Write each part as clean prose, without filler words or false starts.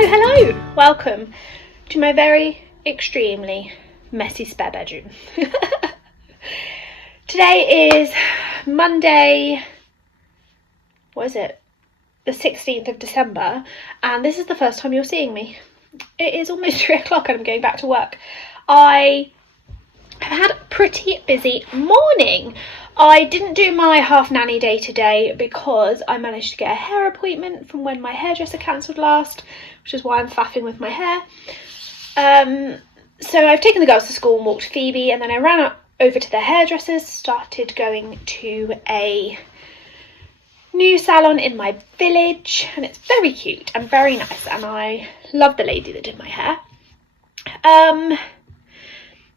Hello, welcome to my very extremely messy spare bedroom. Today is Monday, what is it, the 16th of December, and this is the first time you're seeing me. It is almost 3 o'clock and I'm going back to work. I have had a pretty busy morning. I didn't do my half nanny day today because I managed to get a hair appointment from when my hairdresser cancelled last, which is why I'm faffing with my hair. So I've taken the girls to school and walked Phoebe, and then I ran over to the hairdressers, started going to a new salon in my village, and it's very cute and very nice, and I love the lady that did my hair.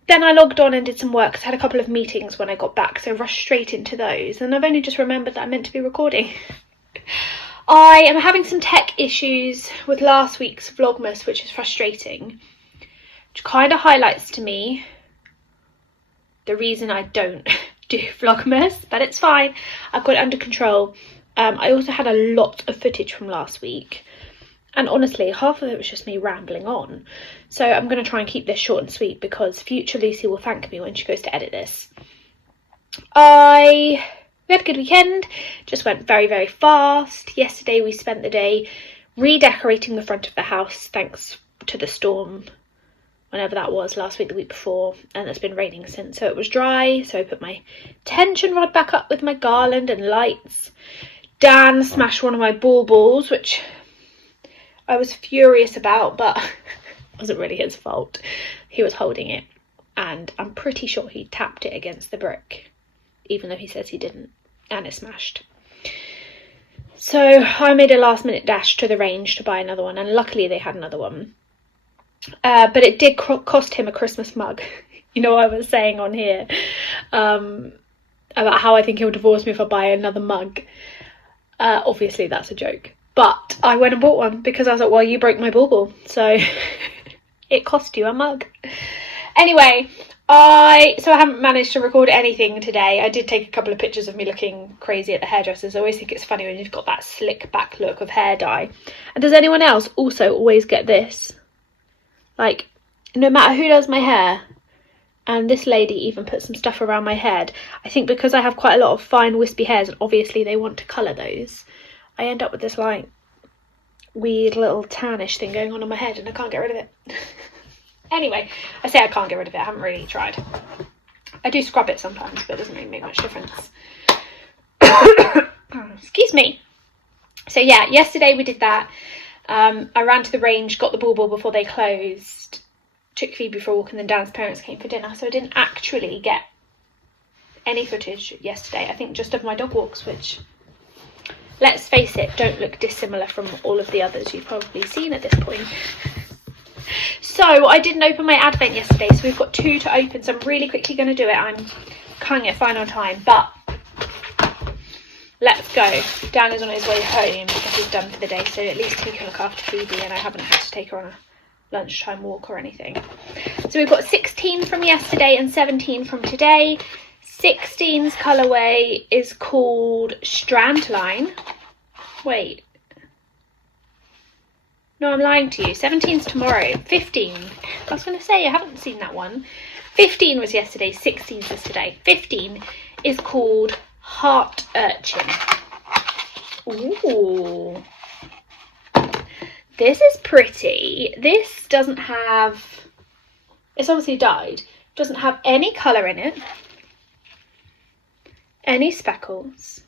Then I logged on and did some work because I had a couple of meetings when I got back, so I rushed straight into those, and I've only just remembered that I meant to be recording. I am having some tech issues with last week's Vlogmas, which is frustrating, which kind of highlights to me the reason I don't do Vlogmas, but it's fine. I've got it under control. I also had a lot of footage from last week, and honestly, half of it was just me rambling on. So I'm going to try and keep this short and sweet because future Lucy will thank me when she goes to edit this. We had a good weekend, just went very, very fast. Yesterday we spent the day redecorating the front of the house thanks to the storm, whenever that was, last week, the week before, and it's been raining since, so it was dry. So I put my tension rod back up with my garland and lights. Dan smashed one of my baubles, which I was furious about, but it wasn't really his fault. He was holding it, and I'm pretty sure he tapped it against the brick, even though he says he didn't, and it smashed. So I made a last minute dash to the range to buy another one, and luckily they had another one. But it did cost him a Christmas mug. You know what I was saying on here about how I think he'll divorce me if I buy another mug. Obviously that's a joke. But I went and bought one because I was like, well, you broke my bauble, so it cost you a mug. Anyway, I haven't managed to record anything today. I did take a couple of pictures of me looking crazy at the hairdressers. I always think it's funny when you've got that slick back look of hair dye. And does anyone else also always get this? Like, no matter who does my hair, and this lady even put some stuff around my head, I think because I have quite a lot of fine wispy hairs, and obviously they want to colour those, I end up with this like weird little tannish thing going on my head, and I can't get rid of it. Anyway, I say I can't get rid of it, I haven't really tried. I do scrub it sometimes, but it doesn't really make much difference. Excuse me. So yeah, yesterday we did that. I ran to the range, got the bauble before they closed, took Phoebe for a walk, and then Dan's parents came for dinner, so I didn't actually get any footage yesterday. I think just of my dog walks, which, let's face it, don't look dissimilar from all of the others you've probably seen at this point. So I didn't open my advent yesterday, so we've got 2 to open, so I'm really quickly going to do it. I'm can't get final time, but let's go. Dan is on his way home because he's done for the day, so at least he can look after Phoebe and I haven't had to take her on a lunchtime walk or anything. So we've got 16 from yesterday and 17 from today. 16's colourway is called Strandline. Wait. No, I'm lying to you. 17's tomorrow. 15. I was going to say, I haven't seen that one. 15 was yesterday. 16's is today. 15 is called Heart Urchin. Ooh. This is pretty. This doesn't have... It's obviously dyed. Doesn't have any colour in it. Any speckles.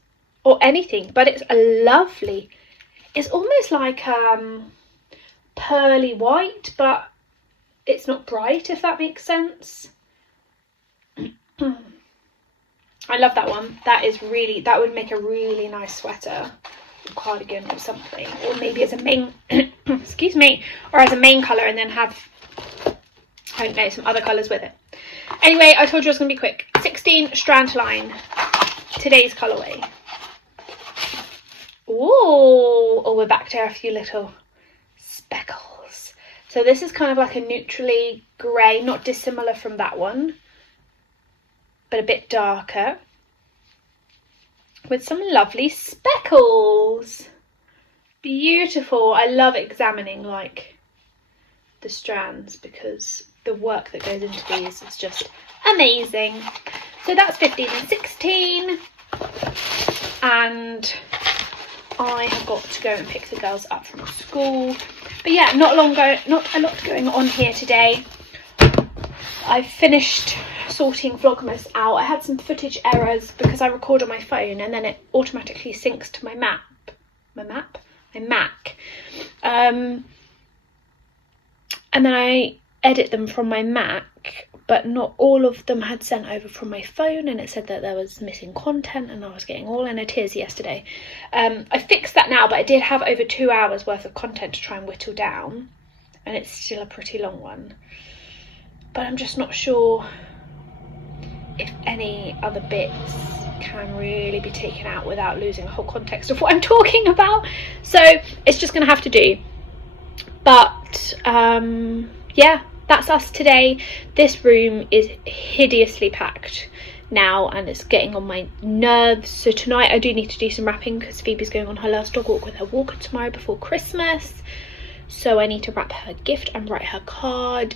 Or anything. But it's a lovely... It's almost like pearly white, but it's not bright, if that makes sense. I love that one. That would make a really nice sweater or cardigan or something. Or maybe as a main, excuse me, or as a main colour and then have, I don't know, some other colours with it. Anyway, I told you I was going to be quick. 16 Strandline, today's colourway. Ooh, oh, we're back to a few little speckles. So this is kind of like a neutrally grey, not dissimilar from that one, but a bit darker, with some lovely speckles. beautiful. I love examining like the strands because the work that goes into these is just amazing. So that's 15 and 16, and I have got to go and pick the girls up from school. But yeah, not a lot going on here today. I finished sorting Vlogmas out. I had some footage errors because I record on my phone and then it automatically syncs to my Mac. And then I edit them from my Mac, but not all of them had sent over from my phone, and it said that there was missing content and I was getting all in a tears yesterday. I fixed that now, but I did have over 2 hours worth of content to try and whittle down, and it's still a pretty long one. But I'm just not sure if any other bits can really be taken out without losing the whole context of what I'm talking about. So it's just going to have to do. But yeah, that's us today. This room is hideously packed now and it's getting on my nerves. So tonight I do need to do some wrapping because Phoebe's going on her last dog walk with her walker tomorrow before Christmas. So I need to wrap her gift and write her card.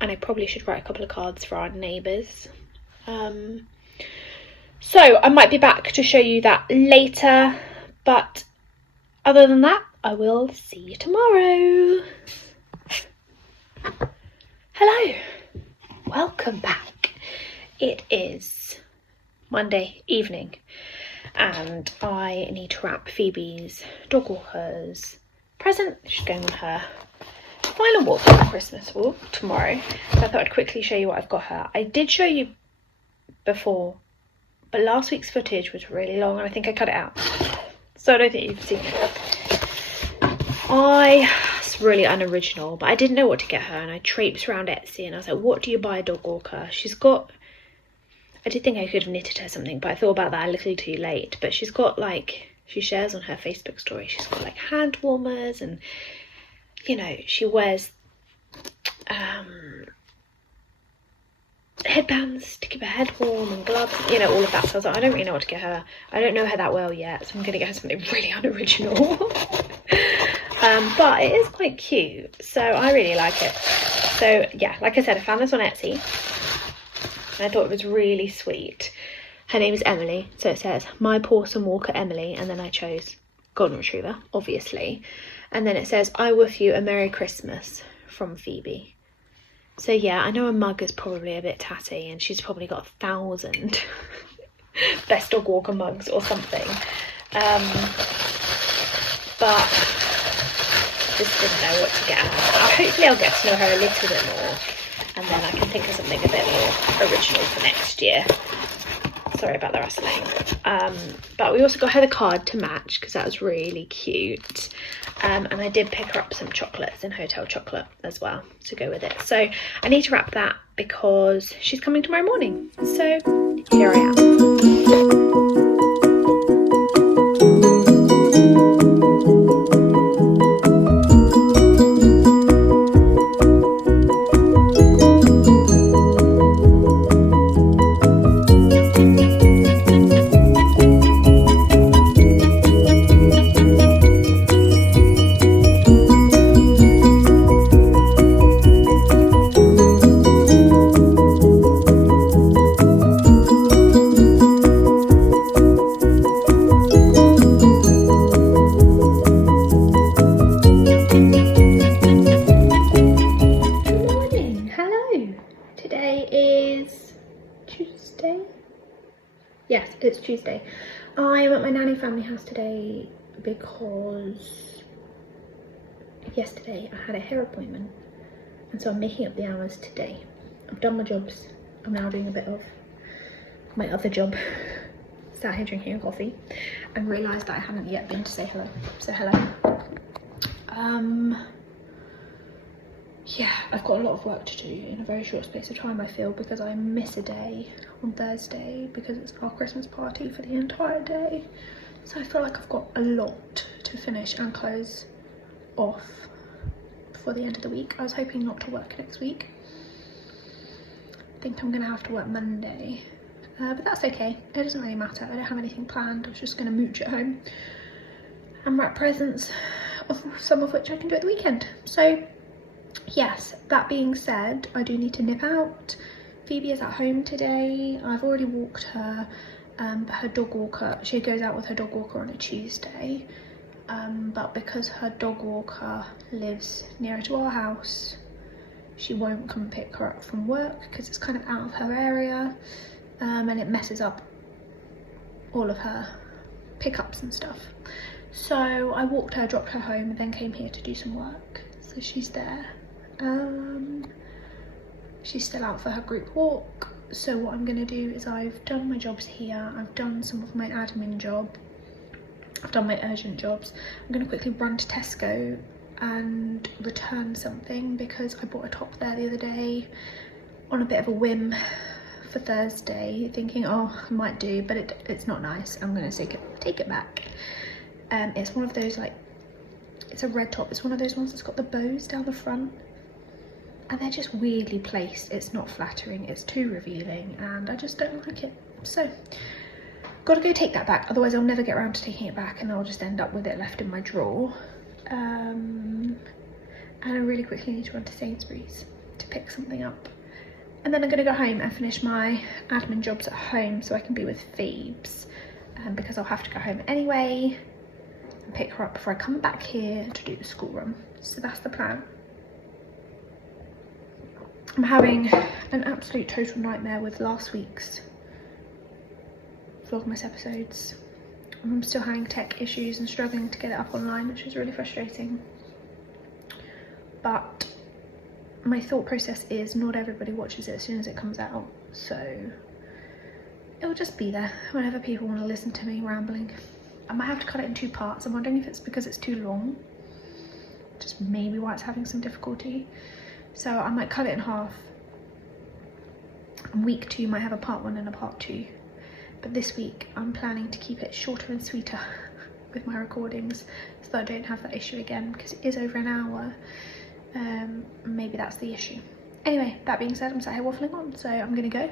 And I probably should write a couple of cards for our neighbours. So I might be back to show you that later. But other than that, I will see you tomorrow. Hello, welcome back. It is Monday evening and I need to wrap Phoebe's dog walker's present. She's going on her final walk for Christmas walk tomorrow, so I thought I'd quickly show you what I've got her. I did show you before, but last week's footage was really long and I think I cut it out, so I don't think you've seen it. It's really unoriginal, but I didn't know what to get her and I traipsed around Etsy and I was like, what do you buy a dog walker? I did think I could have knitted her something, but I thought about that a little too late. But she's got like, she shares on her Facebook story, she's got like hand warmers and, you know, she wears headbands to keep her head warm and gloves, you know, all of that. So I was like, I don't really know what to get her. I don't know her that well yet, so I'm going to get her something really unoriginal. But it is quite cute, so I really like it. So yeah, like I said, I found this on Etsy and I thought it was really sweet. Her name is Emily, so it says, my Pawson Walker Emily, and then I chose Golden Retriever, obviously. And then it says, I wish you a Merry Christmas from Phoebe. So yeah, I know a mug is probably a bit tatty and she's probably got 1,000 best dog walker mugs or something. But just didn't know what to get her. Hopefully I'll get to know her a little bit more and then I can think of something a bit more original for next year. Sorry about the rustling. But we also got her the card to match because that was really cute. And I did pick her up some chocolates in Hotel Chocolate as well to go with it. So I need to wrap that because she's coming tomorrow morning. So here I am. Yes, it's Tuesday. I am at my nanny family house today because yesterday I had a hair appointment and so I'm making up the hours today. I've done my jobs. I'm now doing a bit of my other job. Sat here drinking a coffee and realised that I haven't yet been to say hello. So hello. Yeah, I've got a lot of work to do in a very short space of time, I feel, because I miss a day on Thursday because it's our Christmas party for the entire day. So I feel like I've got a lot to finish and close off before the end of the week. I was hoping not to work next week. I think I'm going to have to work Monday, but that's okay. It doesn't really matter. I don't have anything planned. I was just going to mooch at home and wrap presents some of which I can do at the weekend. So yes, that being said, I do need to nip out. Phoebe is at home today. I've already walked her, her dog walker, she goes out with her dog walker on a Tuesday, but because her dog walker lives nearer to our house, she won't come and pick her up from work because it's kind of out of her area, and it messes up all of her pickups and stuff. So I walked her, dropped her home, and then came here to do some work. So she's there. She's still out for her group walk. So what I'm going to do is, I've done my jobs here, I've done some of my admin job, I've done my urgent jobs. I'm going to quickly run to Tesco and return something because I bought a top there the other day on a bit of a whim for Thursday, thinking, oh, I might do, but it's not nice. I'm going to take it back. It's one of those, like, it's a red top. It's one of those ones that's got the bows down the front, and they're just weirdly placed. It's not flattering, it's too revealing, and I just don't like it. So gotta go take that back, otherwise I'll never get around to taking it back and I'll just end up with it left in my drawer. And I really quickly need to run to Sainsbury's to pick something up, and then I'm gonna go home and finish my admin jobs at home so I can be with Phoebes, because I'll have to go home anyway and pick her up before I come back here to do the school run. So that's the plan. I'm having an absolute total nightmare with last week's Vlogmas episodes. I'm still having tech issues and struggling to get it up online, which is really frustrating. But my thought process is, not everybody watches it as soon as it comes out, so it'll just be there whenever people want to listen to me rambling. I might have to cut it in 2 parts. I'm wondering if it's because it's too long, just maybe why it's having some difficulty. So I might cut it in half, and week 2 might have a part 1 and a part 2. But this week I'm planning to keep it shorter and sweeter with my recordings so that I don't have that issue again, because it is over an hour. Maybe that's the issue. Anyway, that being said, I'm sat here waffling on, so I'm gonna go.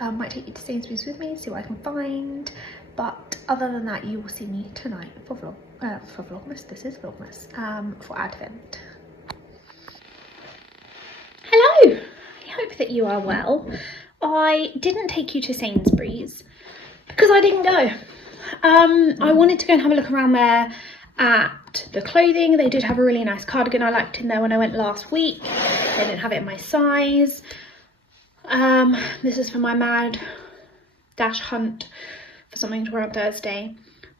Might take you to Sainsbury's with me, see what I can find. But other than that, you will see me tonight for Vlogmas. This is Vlogmas, for Advent. Hello, I hope that you are well. I didn't take you to Sainsbury's because I didn't go. I wanted to go and have a look around there at the clothing. They did have a really nice cardigan I liked in there when I went last week. They didn't have it in my size. This is for my mad dash hunt for something to wear on Thursday.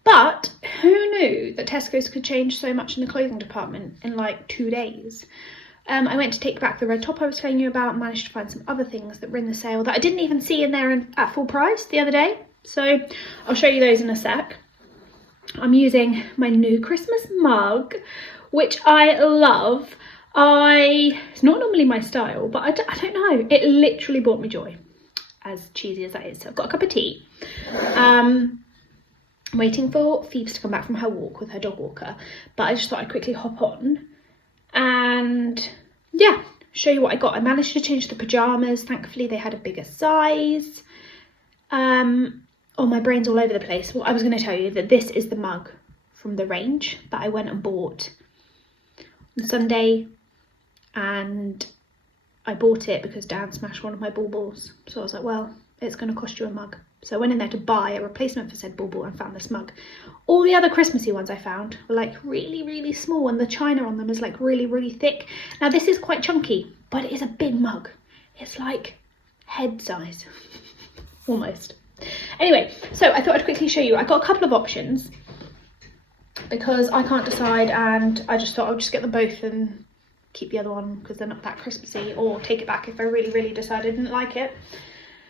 But who knew that Tesco's could change so much in the clothing department in like 2 days? I went to take back the red top I was telling you about, managed to find some other things that were in the sale that I didn't even see in there at full price the other day. So I'll show you those in a sec. I'm using my new Christmas mug, which I love. It's not normally my style, but I don't know. It literally brought me joy, as cheesy as that is. So I've got a cup of tea. Waiting for Phoebes to come back from her walk with her dog walker, but I just thought I'd quickly hop on and yeah, show you what I got. I managed to change the pyjamas. Thankfully they had a bigger size. Oh, my brain's all over the place. Well, I was going to tell you that this is the mug from the range that I went and bought on Sunday, and I bought it because Dan smashed one of my baubles. So I was like, well, it's going to cost you a mug. So I went in there to buy a replacement for said bauble and found this mug. All the other Christmassy ones I found were like really, really small, and the china on them is like really, really thick. Now this is quite chunky, but it is a big mug. It's like head size, almost. Anyway, so I thought I'd quickly show you. I got a couple of options because I can't decide, and I just thought I'll just get them both and keep the other one because they're not that Christmassy, or take it back if I really, really decide I didn't like it.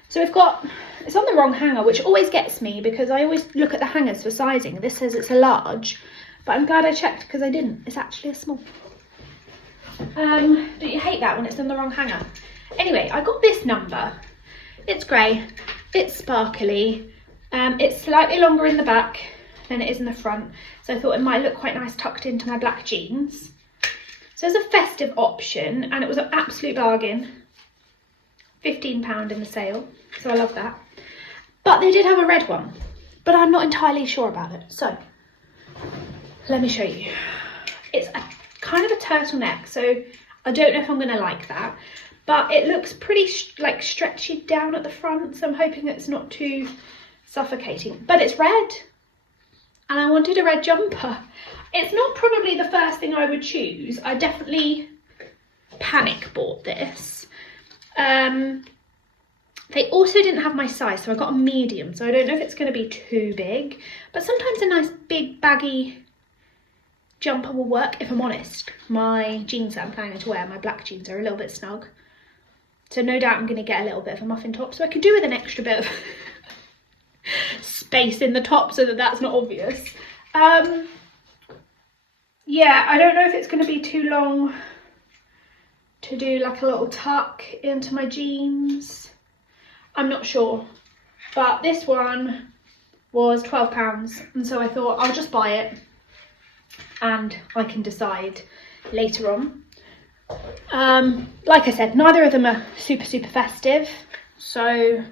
So we've got, it's on the wrong hanger, which always gets me because I always look at the hangers for sizing. This says it's a large, but I'm glad I checked because I didn't. It's actually a small. Don't you hate that when it's on the wrong hanger? Anyway, I got this number. It's grey, it's sparkly, it's slightly longer in the back than it is in the front, so I thought it might look quite nice tucked into my black jeans. So it's a festive option, and it was an absolute bargain. £15 in the sale, so I love that. But they did have a red one, but I'm not entirely sure about it. So let me show you. It's a kind of a turtleneck, so I don't know if I'm going to like that. But it looks pretty like stretchy down at the front, so I'm hoping it's not too suffocating. But it's red, and I wanted a red jumper. It's not probably the first thing I would choose. I definitely panic bought this. They also didn't have my size, so I got a medium, so I don't know if it's going to be too big. But sometimes a nice big baggy jumper will work, if I'm honest. My jeans that I'm planning to wear, my black jeans, are a little bit snug. So no doubt I'm going to get a little bit of a muffin top, so I could do with an extra bit of space in the top so that that's not obvious. Yeah, I don't know if it's going to be too long to do like a little tuck into my jeans. I'm not sure, but this one was £12, and so I thought I'll just buy it and I can decide later on. Like I said, neither of them are super festive, so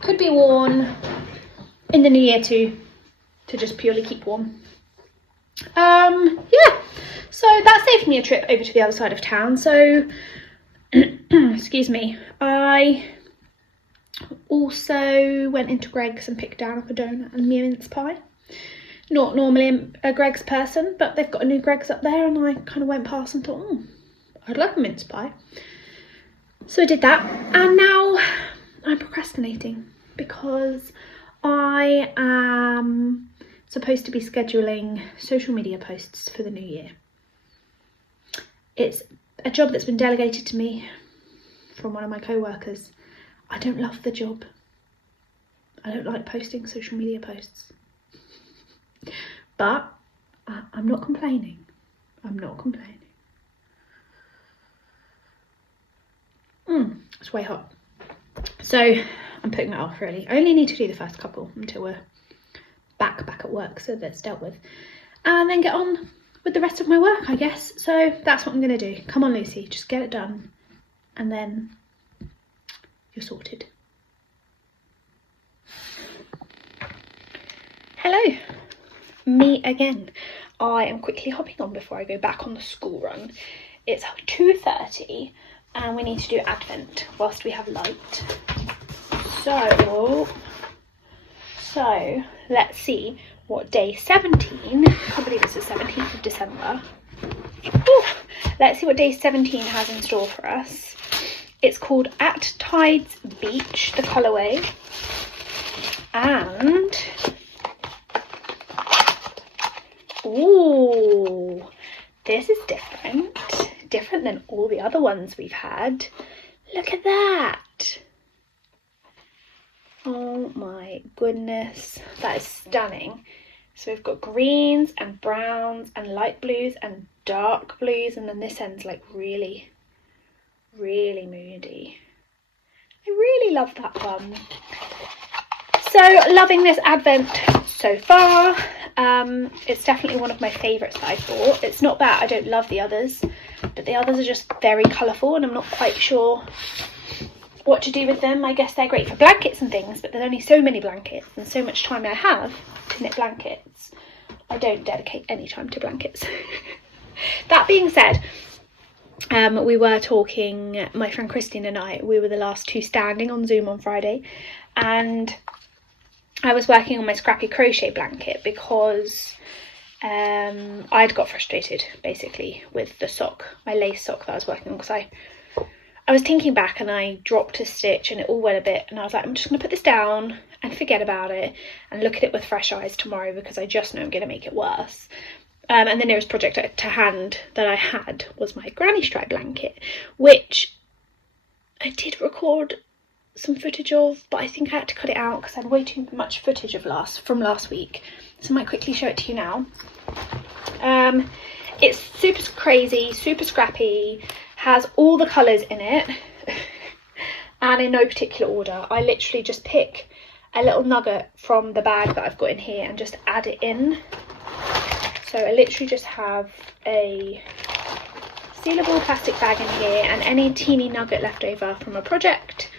could be worn in the new year to just purely keep warm. Yeah, so that saved me a trip over to the other side of town. So excuse me, I also went into Greggs and picked down a donut and me a mince pie. Not normally a Greggs person, but they've got a new Greggs up there, and I kind of went past and thought, oh, I'd like a mince pie. So I did that, and now I'm procrastinating because I am supposed to be scheduling social media posts for the new year. It's a job that's been delegated to me from one of my co-workers. I don't love the job. I don't like posting social media posts. But I'm not complaining. I'm not complaining. It's way hot. So I'm putting that off really. I only need to do the first couple until we're back at work, so that's dealt with. And then get on with the rest of my work, I guess. So that's what I'm going to do. Come on, Lucy, just get it done. And then you're sorted. Hello, me again. I am quickly hopping on before I go back on the school run. It's 2:30 and we need to do Advent whilst we have light. So let's see what day 17, I can't believe it's the 17th of December. Let's see what day 17 has in store for us. It's called At Tides Beach, the colourway, and ooh, this is different than all the other ones we've had. Look at that. Oh my goodness, that is stunning. So we've got greens and browns and light blues and dark blues, and then this end's like really moody. I really love that one. So loving this Advent so far. It's definitely one of my favourites that I bought. It's not that I don't love the others, but the others are just very colourful and I'm not quite sure what to do with them. I guess they're great for blankets and things, but there's only so many blankets and so much time I have to knit blankets. I don't dedicate any time to blankets. That being said, we were talking, my friend Christine and I, we were the last two standing on Zoom on Friday, and I was working on my scrappy crochet blanket because I'd got frustrated basically with the sock, my lace sock that I was working on, because I was thinking back and I dropped a stitch and it all went a bit, and I was like, I'm just going to put this down and forget about it and look at it with fresh eyes tomorrow because I just know I'm going to make it worse. And the nearest project to hand that I had was my granny stripe blanket, which I did record some footage of, but I think I had to cut it out because I had way too much footage of from last week. So I might quickly show it to you now. It's super crazy, super scrappy, has all the colours in it, and in no particular order. I literally just pick a little nugget from the bag that I've got in here and just add it in. So I literally just have a sealable plastic bag in here, and any teeny nugget left over from a project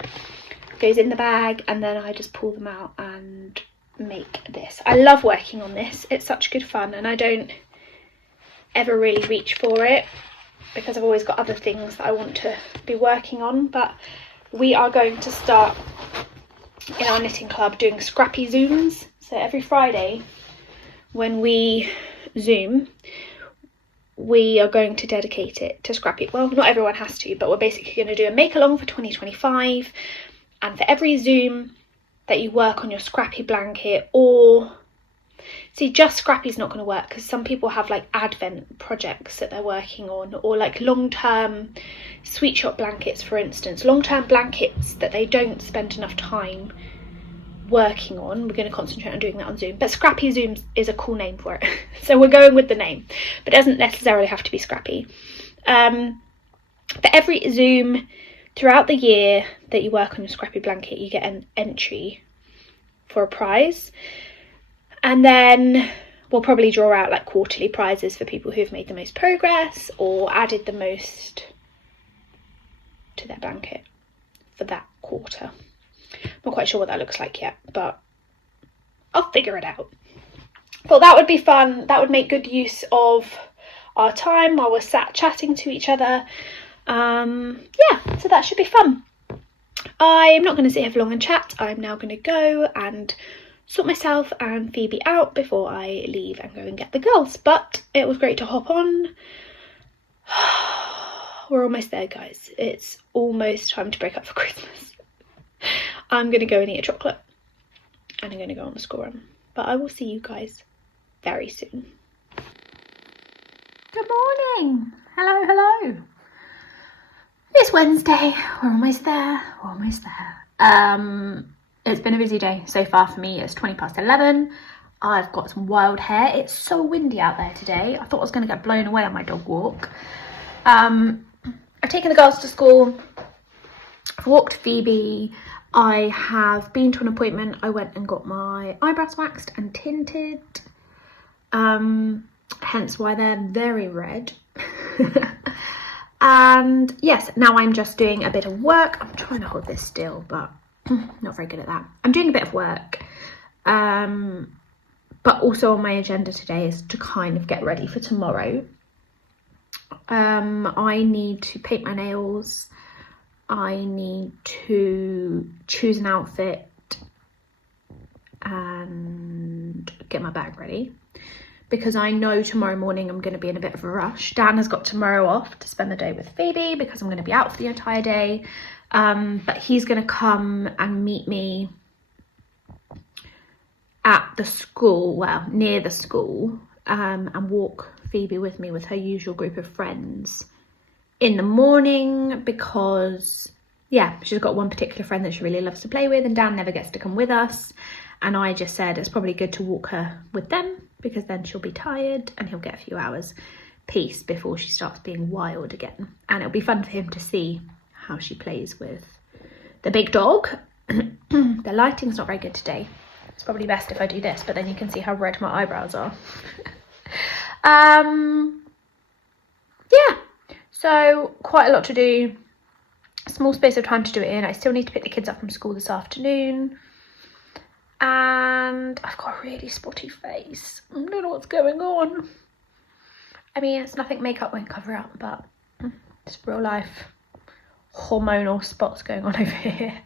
goes in the bag, and then I just pull them out and make this. I love working on this. It's such good fun, and I don't ever really reach for it because I've always got other things that I want to be working on. But we are going to start in our knitting club doing scrappy Zooms. So every Friday when we Zoom, we are going to dedicate it to scrappy. Well, not everyone has to, but we're basically going to do a make along for 2025, and for every Zoom that you work on your scrappy blanket, or see, just scrappy's not going to work because some people have like advent projects that they're working on, or like long-term sweet shop blankets, for instance, long-term blankets that they don't spend enough time working on. We're going to concentrate on doing that on Zoom, but scrappy Zooms is a cool name for it. So we're going with the name, but it doesn't necessarily have to be scrappy. For every Zoom throughout the year that you work on your scrappy blanket, you get an entry for a prize, and then we'll probably draw out like quarterly prizes for people who've made the most progress or added the most to their blanket for that quarter. Not quite sure what that looks like yet, but I'll figure it out. Well, that would be fun. That would make good use of our time while we're sat chatting to each other. Yeah, so that should be fun. I'm not going to sit here for long and chat. I'm now going to go and sort myself and Phoebe out before I leave and go and get the girls. But it was great to hop on. We're almost there, guys. It's almost time to break up for Christmas. I'm going to go and eat a chocolate and I'm going to go on the school run. But I will see you guys very soon. Good morning. Hello, hello. It's Wednesday. We're almost there. We're almost there. It's been a busy day so far for me. It's 11:20. I've got some wild hair. It's so windy out there today. I thought I was going to get blown away on my dog walk. I've taken the girls to school. I've walked Phoebe. I have been to an appointment. I went and got my eyebrows waxed and tinted. Hence why they're very red. And yes, now I'm just doing a bit of work. I'm trying to hold this still, but not very good at that. I'm doing a bit of work. But also on my agenda today is to kind of get ready for tomorrow. I need to paint my nails. I need to choose an outfit and get my bag ready, because I know tomorrow morning I'm going to be in a bit of a rush. Dan has got tomorrow off to spend the day with Phoebe because I'm going to be out for the entire day. But he's going to come and meet me at the school, well, near the school, and walk Phoebe with me with her usual group of friends in the morning, because yeah, she's got one particular friend that she really loves to play with, and Dan never gets to come with us, and I just said it's probably good to walk her with them because then she'll be tired and he'll get a few hours peace before she starts being wild again, and it'll be fun for him to see how she plays with the big dog. The lighting's not very good today. It's probably best if I do this, but then you can see how red my eyebrows are. Yeah, so quite a lot to do, small space of time to do it in. I still need to pick the kids up from school this afternoon, and I've got a really spotty face. I don't know what's going on. I mean, it's nothing makeup won't cover up, but it's real life hormonal spots going on over here.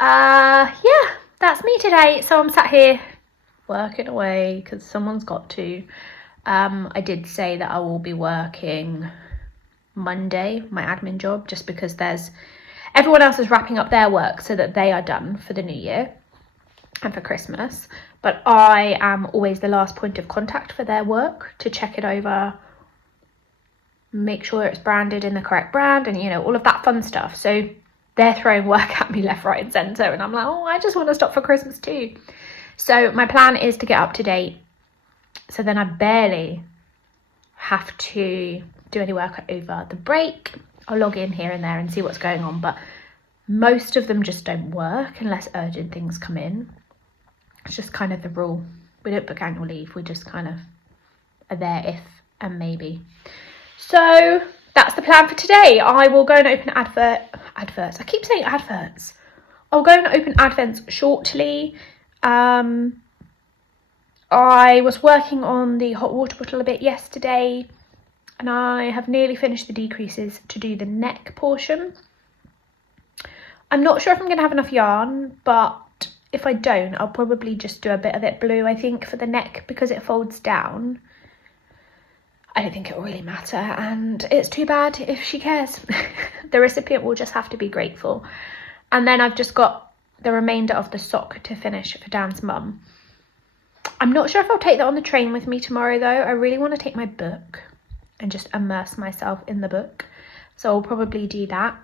Yeah, that's me today. So I'm sat here working away because someone's got to. I did say that I will be working Monday, my admin job, just because everyone else is wrapping up their work so that they are done for the new year and for Christmas, but I am always the last point of contact for their work to check it over, make sure it's branded in the correct brand, and you know, all of that fun stuff. So they're throwing work at me left, right and centre, and I'm like, oh, I just want to stop for Christmas too. So my plan is to get up to date, so then I barely have to do any work over the break. I'll log in here and there and see what's going on, but most of them just don't work unless urgent things come in. It's just kind of the rule. We don't book annual leave, we just kind of are there if and maybe. So that's the plan for today. I will go and open adverts. I keep saying adverts. I'll go and open advents shortly. I was working on the hot water bottle a bit yesterday, and I have nearly finished the decreases to do the neck portion. I'm not sure if I'm going to have enough yarn, but if I don't, I'll probably just do a bit of it blue, I think, for the neck, because it folds down. I don't think it will really matter, and it's too bad if she cares. The recipient will just have to be grateful. And then I've just got the remainder of the sock to finish for Dan's mum. I'm not sure if I'll take that on the train with me tomorrow though. I really want to take my book and just immerse myself in the book. So I'll probably do that.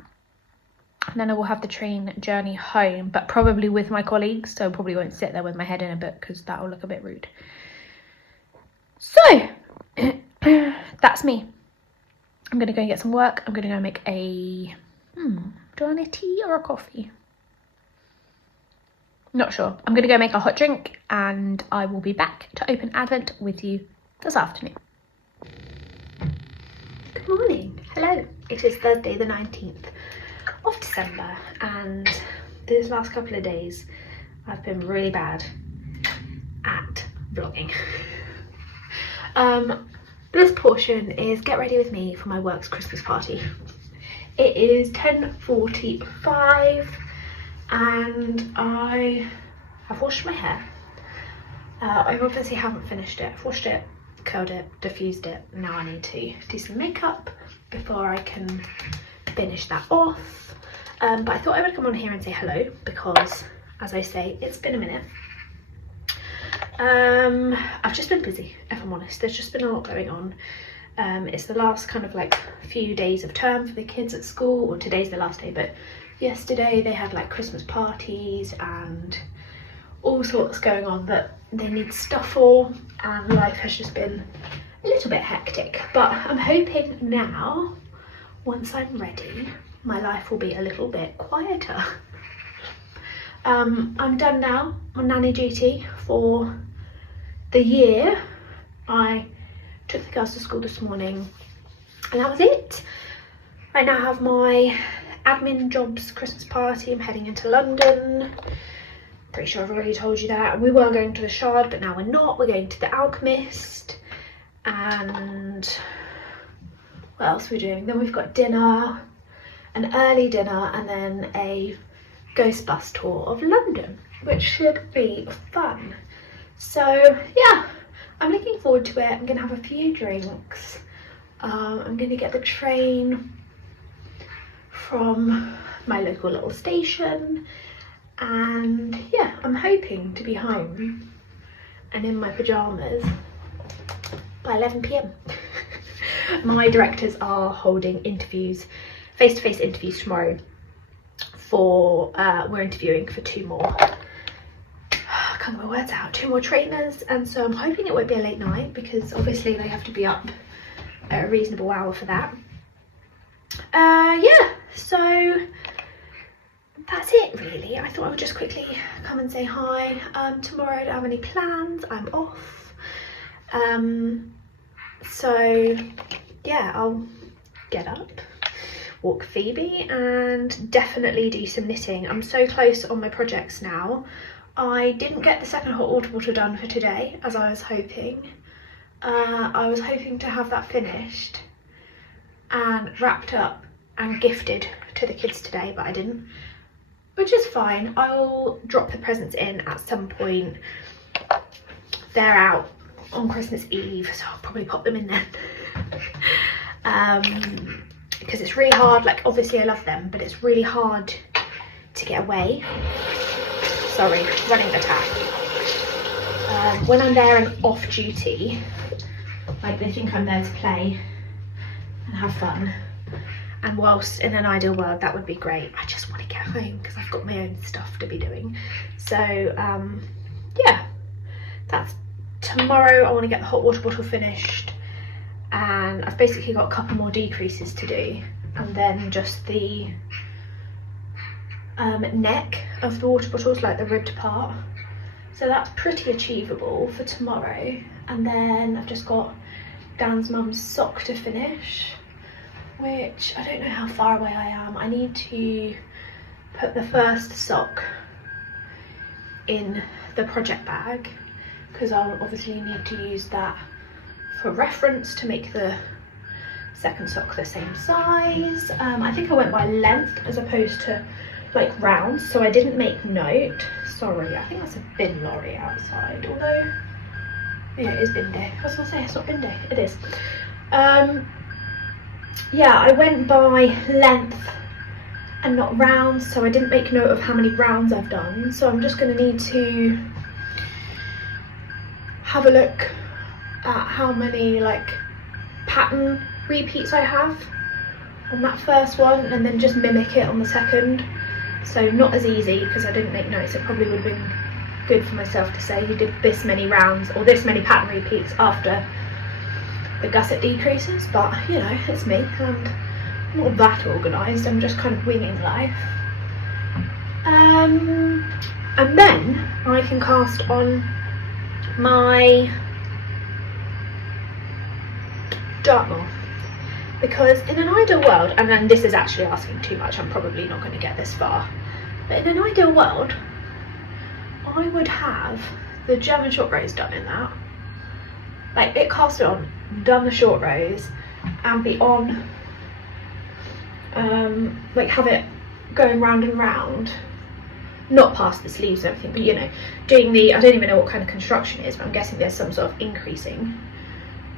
And then I will have the train journey home, but probably with my colleagues. So I probably won't sit there with my head in a book because that will look a bit rude. So that's me. I'm going to go and get some work. I'm going to go make a... do I want a tea or a coffee? Not sure. I'm going to go make a hot drink and I will be back to open Advent with you this afternoon. Good morning. Hello. It is Thursday the 19th of December, and these last couple of days I've been really bad at vlogging. This portion is get ready with me for my work's Christmas party. It is 10:45 and I have washed my hair. I obviously haven't finished it. I've washed it, curled it, diffused it. Now I need to do some makeup before I can finish that off. But I thought I would come on here and say hello because, as I say, it's been a minute. I've just been busy, if I'm honest. There's just been a lot going on. It's the last kind of like few days of term for the kids at school, or today's the last day, but yesterday they had like Christmas parties and all sorts going on that they need stuff for, and life has just been a little bit hectic. But I'm hoping now, once I'm ready, my life will be a little bit quieter. I'm done now on nanny duty for the year. I took the girls to school this morning and that was it. I now have my admin jobs Christmas party. I'm heading into London. Pretty sure I've already told you that. We were going to the Shard, but now we're not. We're going to the Alchemist. And what else are we doing? Then we've got dinner, an early dinner, and then a ghost bus tour of London, which should be fun. So yeah, I'm looking forward to it. I'm gonna have a few drinks. I'm gonna get the train from my local little station, and yeah, I'm hoping to be home and in my pajamas by 11 p.m. My directors are holding interviews, face-to-face interviews tomorrow for, we're interviewing for two more, I can't get my words out, two more trainers, and so I'm hoping it won't be a late night because obviously they have to be up at a reasonable hour for that. Yeah, so that's it really. I thought I would just quickly come and say hi. Tomorrow I don't have any plans, I'm off. So yeah, I'll get up, walk Phoebe, and definitely do some knitting. I'm so close on my projects now. I didn't get the second hot water bottle done for today as I was hoping. I was hoping to have that finished and wrapped up and gifted to the kids today, but I didn't, which is fine. I'll drop the presents in at some point. They're out on Christmas Eve, so I'll probably pop them in then. Because it's really hard, like obviously I love them, but it's really hard to get away. Sorry, running a tap. When I'm there and off duty, like they think I'm there to play and have fun. And whilst in an ideal world that would be great, I just want to get home because I've got my own stuff to be doing. So yeah, that's tomorrow. I want to get the hot water bottle finished, and I've basically got a couple more decreases to do, and then just the neck of the water bottles, like the ribbed part. So that's pretty achievable for tomorrow. And then I've just got Dan's mum's sock to finish, which I don't know how far away I am. I need to put the first sock in the project bag because I'll obviously need to use that for reference to make the second sock the same size. I think I went by length as opposed to like rounds, so I didn't make note. Sorry, I think that's a bin lorry outside, although yeah, it is bin day. I was gonna say it's not bin day, it is. Yeah, I went by length and not rounds, so I didn't make note of how many rounds I've done, so I'm just going to need to have a look at how many like pattern repeats I have on that first one and then just mimic it on the second. So not as easy because I didn't make notes. It probably would have been good for myself to say you did this many rounds or this many pattern repeats after the gusset decreases, but you know, it's me and I'm not that organised, I'm just kind of winging life. And then I can cast on my Dartmoor, because in an ideal world, and then this is actually asking too much, I'm probably not going to get this far, but in an ideal world I would have the German short rows done in that, like it cast on, done the short rows and be on like have it going round and round, not past the sleeves or everything, but you know, doing the, I don't even know what kind of construction it is, but I'm guessing there's some sort of increasing,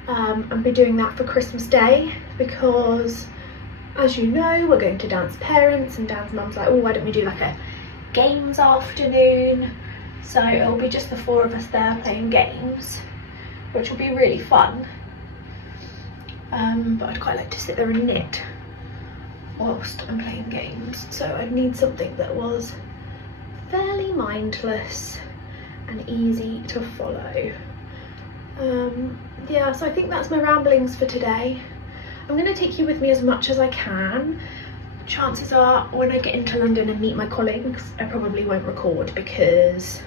and be doing that for Christmas Day, because as you know, we're going to Dan's parents and Dan's mum's like, oh, why don't we do like a games afternoon, so it'll be just the four of us there playing games, which will be really fun. But I'd quite like to sit there and knit whilst I'm playing games, so I'd need something that was fairly mindless and easy to follow. Yeah, so I think that's my ramblings for today. I'm going to take you with me as much as I can. Chances are when I get into London and meet my colleagues, I probably won't record because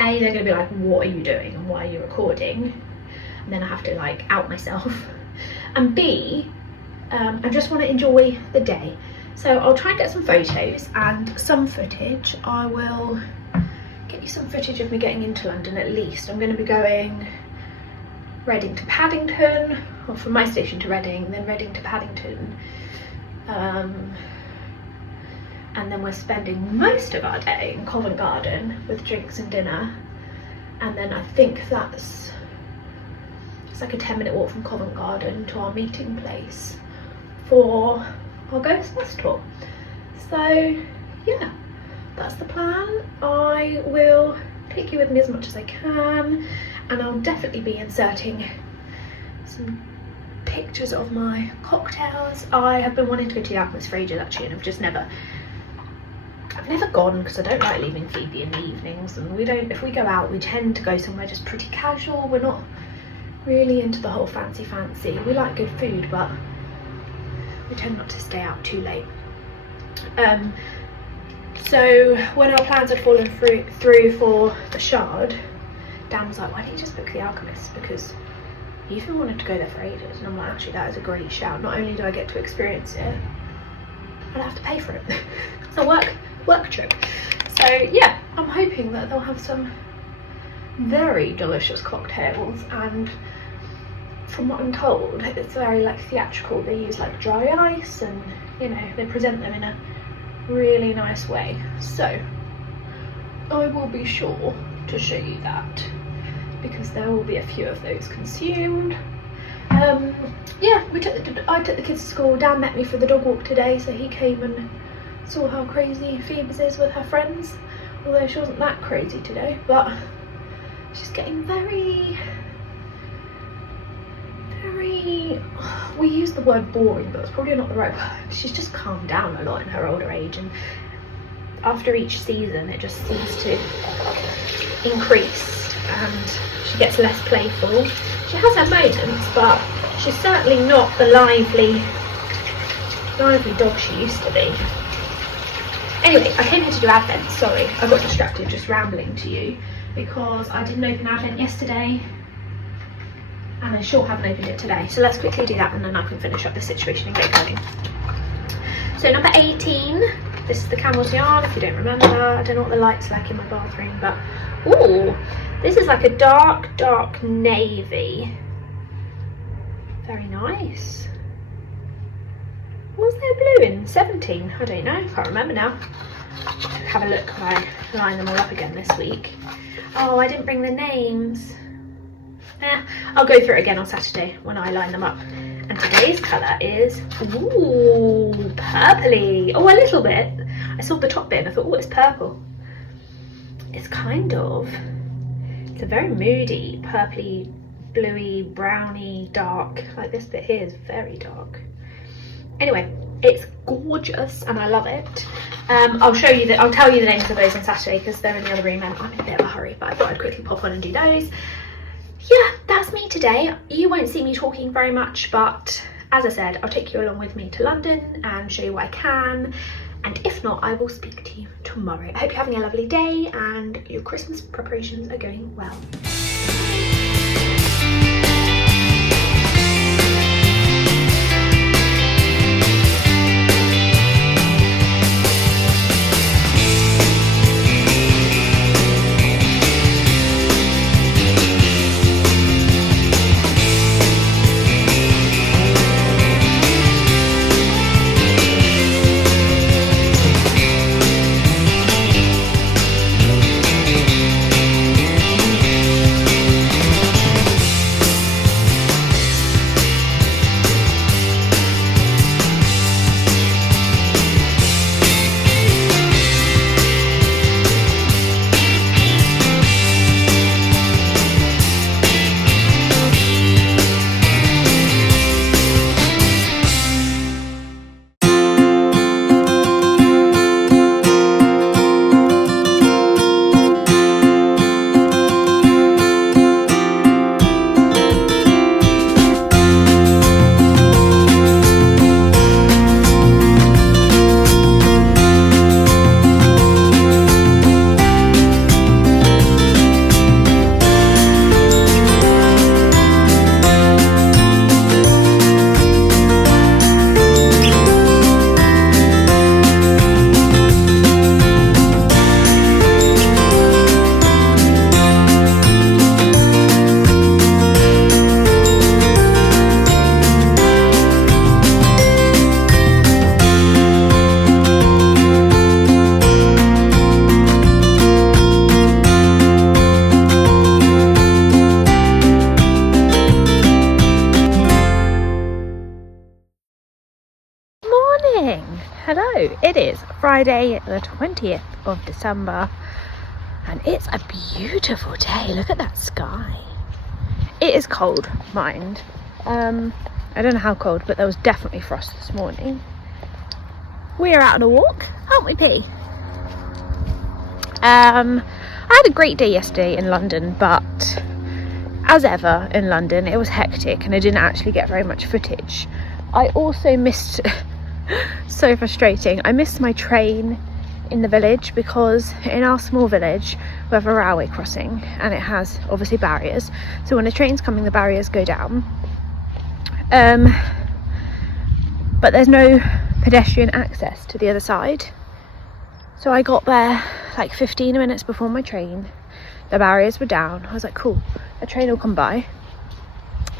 A, they're going to be like, what are you doing and why are you recording? And then I have to like out myself. And B, I just want to enjoy the day. So I'll try and get some photos and some footage. I will get you some footage of me getting into London at least. I'm going to be going Reading to Paddington, or from my station to Reading, then Reading to Paddington. And then we're spending most of our day in Covent Garden with drinks and dinner. And then I think it's like a 10-minute walk from Covent Garden to our meeting place for our Ghost Bus tour. So yeah, that's the plan. I will take you with me as much as I can, and I'll definitely be inserting some pictures of my cocktails. I have been wanting to go to the Alchemist for ages actually, and I've never gone because I don't like leaving Phoebe in the evenings, and if we go out we tend to go somewhere just pretty casual. We're not really into the whole fancy. We like good food, but we tend not to stay out too late. So when our plans had fallen through for the Shard, Dan was like, why don't you just book the Alchemist, because you've been wanting to go there for ages. And I'm like, actually that is a great shout. Not only do I get to experience it, I don't have to pay for it. It's a work trip. So yeah, I'm hoping that they'll have some very delicious cocktails, and from what I'm told it's very like theatrical. They use like dry ice and you know, they present them in a really nice way. So I will be sure to show you that, because there will be a few of those consumed. Yeah, I took the kids to school. Dan met me for the dog walk today, so he came and saw how crazy Phoebus is with her friends, although she wasn't that crazy today, but she's getting very, we use the word boring, but it's probably not the right word. She's just calmed down a lot in her older age, and after each season it just seems to increase and she gets less playful. She has her moments, but she's certainly not the lively dog she used to be. Anyway, I came here to do Advent. Sorry, I got distracted just rambling to you because I didn't open Advent yesterday and I sure haven't opened it today. So let's quickly do that and then I can finish up the situation and get going. So number 18 This is the camel's yarn, if you don't remember. I don't know what the light's like in my bathroom, but ooh, this is like a dark navy. Very nice. Was there blue in 17? I don't know, can't remember now. Have a look when I line them all up again this week. Oh, I didn't bring the names. I'll go through it again on Saturday when I line them up. And today's colour is, ooh, purpley. Oh, a little bit. I saw the top bit and I thought, oh, it's purple. It's kind of, it's a very moody, purpley, bluey, browny, dark. Like this bit here is very dark. Anyway, it's gorgeous and I love it. I'll tell you the names of those on Saturday because they're in the other room and I'm in a bit of a hurry, but I thought I'd quickly pop on and do those. Yeah, that's me today. You won't see me talking very much, but as I said, I'll take you along with me to London and show you what I can. And if not, I will speak to you tomorrow. I hope you're having a lovely day and your Christmas preparations are going well. Hello, it is Friday the 20th of December and it's a beautiful day. Look at that sky. It is cold, mind. I don't know how cold, but there was definitely frost this morning. We're out on a walk, aren't we, P? I had a great day yesterday in London, but as ever in London it was hectic and I didn't actually get very much footage. I also missed so frustrating, I missed my train in the village because in our small village we have a railway crossing and it has obviously barriers, so when a train's coming the barriers go down, but there's no pedestrian access to the other side. So I got there like 15 minutes before my train, the barriers were down. I was like, cool, a train will come by,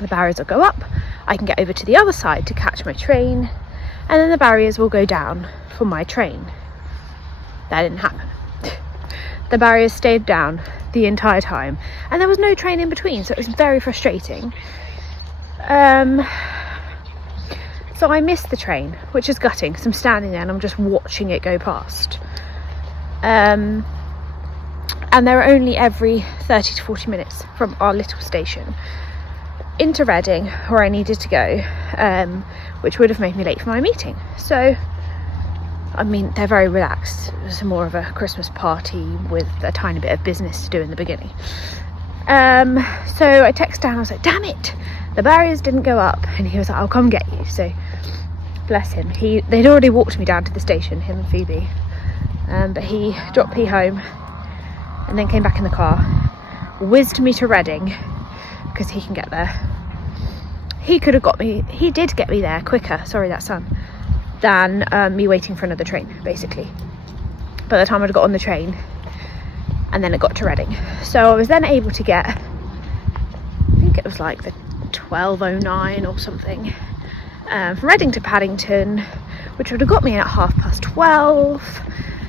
the barriers will go up, I can get over to the other side to catch my train, and then the barriers will go down for my train. That didn't happen. The barriers stayed down the entire time and there was no train in between, so it was very frustrating. So I missed the train, which is gutting because I'm standing there and I'm just watching it go past. And they're only every 30 to 40 minutes from our little station into Reading, where I needed to go, which would have made me late for my meeting. So I mean, they're very relaxed. It was more of a Christmas party with a tiny bit of business to do in the beginning. So I texted Dan, I was like, damn it, the barriers didn't go up. And he was like, I'll come get you. So bless him, they'd already walked me down to the station, him and Phoebe, but he dropped P home and then came back in the car, whizzed me to Reading because he can get there. He could have got me, he did get me there quicker, sorry, that sun. than me waiting for another train, basically, by the time I'd got on the train and then it got to Reading. So I was then able to get, I think it was like the 12:09 or something, from Reading to Paddington, which would have got me in at 12:30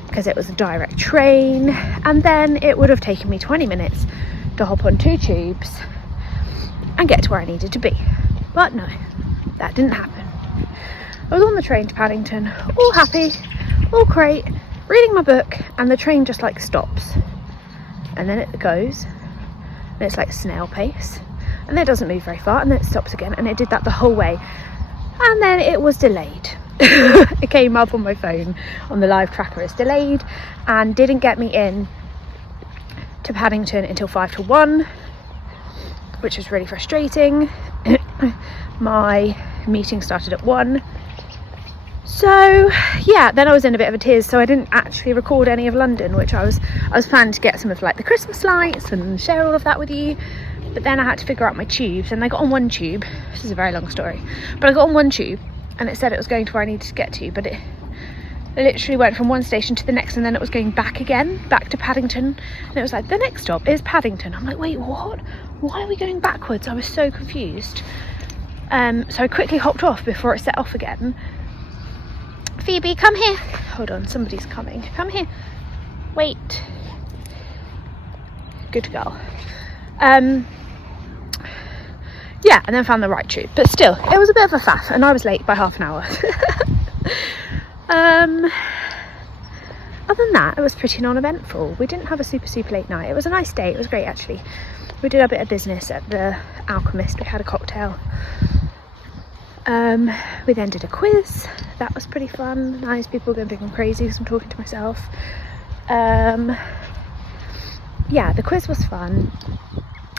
because it was a direct train, and then it would have taken me 20 minutes to hop on 2 tubes and get to where I needed to be. But no, that didn't happen. I was on the train to Paddington, all happy, all great, reading my book, and the train just like stops, and then it goes, and it's like snail pace, and then it doesn't move very far, and then it stops again, and it did that the whole way, and then it was delayed. It came up on my phone on the live tracker as delayed, and didn't get me in to Paddington until 5 to 1, which was really frustrating. My meeting started at 1, so yeah, then I was in a bit of a tears, so I didn't actually record any of London, which I was planning to get some of like the Christmas lights and share all of that with you. But then I had to figure out my tubes, and I got on one tube. This is a very long story, but I got on one tube and it said it was going to where I needed to get to, but it literally went from one station to the next, and then it was going back again, back to Paddington, and it was like, the next stop is Paddington. I'm like, wait, what? Why are we going backwards? I was so confused. So I quickly hopped off before it set off again. Phoebe, come here. Hold on, somebody's coming. Come here. Wait. Good girl. Yeah, and then found the right tube, but still, it was a bit of a faff, and I was late by half an hour. Other than that, it was pretty non-eventful. We didn't have a super late night. It was a nice day. It was great, actually. We did a bit of business at the Alchemist. We had a cocktail. We then did a quiz. That was pretty fun. Nice. People were going big and crazy because I'm talking to myself. Yeah, the quiz was fun.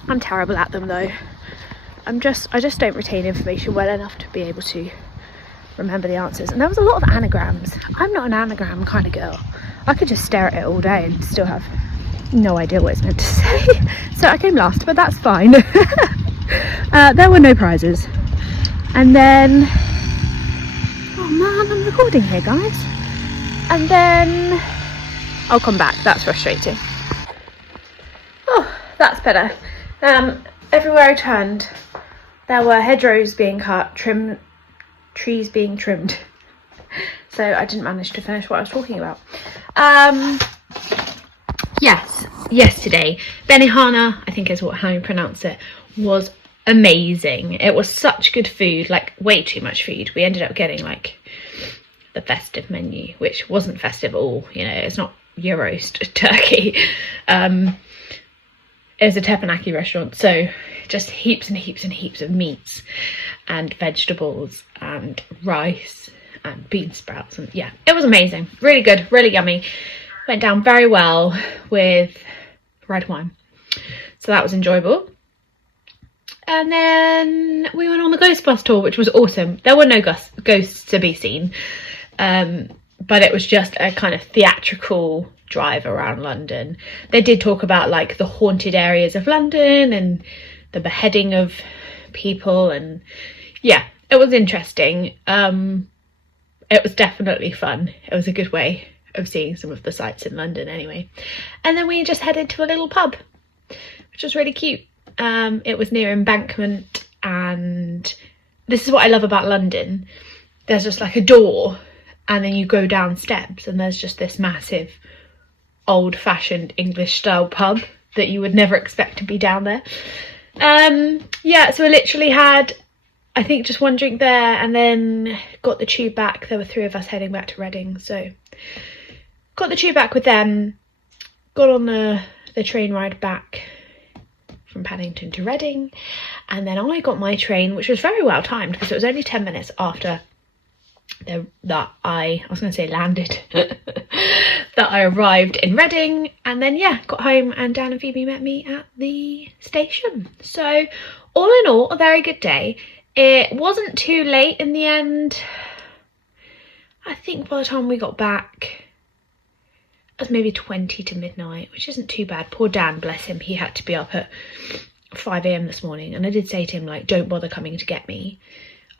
I'm terrible at them though. I just don't retain information well enough to be able to remember the answers. And there was a lot of anagrams. I'm not an anagram kind of girl. I could just stare at it all day and still have no idea what it's meant to say. So I came last, but that's fine. There were no prizes. And then, oh man, I'm recording here, guys. And then I'll come back. That's frustrating. Oh, that's better. Everywhere I turned, there were hedgerows being cut, trees being trimmed. So I didn't manage to finish what I was talking about. Yes, yesterday, Benihana, I think is how you pronounce it, was amazing. It was such good food, like way too much food. We ended up getting like the festive menu, which wasn't festive at all. You know, it's not your roast turkey. It was a teppanyaki restaurant, so just heaps and heaps and heaps of meats and vegetables and rice and bean sprouts, and yeah, it was amazing. Really good, really yummy. Went down very well with red wine, so that was enjoyable. And then we went on the ghost bus tour, which was awesome. There were no ghosts to be seen, but it was just a kind of theatrical drive around London. They did talk about like the haunted areas of London and the beheading of people, and yeah, it was interesting. It was definitely fun. It was a good way of seeing some of the sights in London anyway. And then we just headed to a little pub, which was really cute. It was near Embankment, and this is what I love about London. There's just like a door, and then you go down steps, and there's just this massive old-fashioned English style pub that you would never expect to be down there. Yeah, so we literally had, I think, just one drink there, and then got the tube back. There were 3 of us heading back to Reading, so got the tube back with them, got on the train ride back from Paddington to Reading, and then I got my train, which was very well timed because it was only 10 minutes after that I was going to say landed, that I arrived in Reading. And then yeah, got home and Dan and Phoebe met me at the station. So all in all, a very good day. It wasn't too late in the end. I think by the time we got back, it was maybe 20 to midnight, which isn't too bad. Poor Dan, bless him, he had to be up at 5 AM this morning, and I did say to him, like, don't bother coming to get me.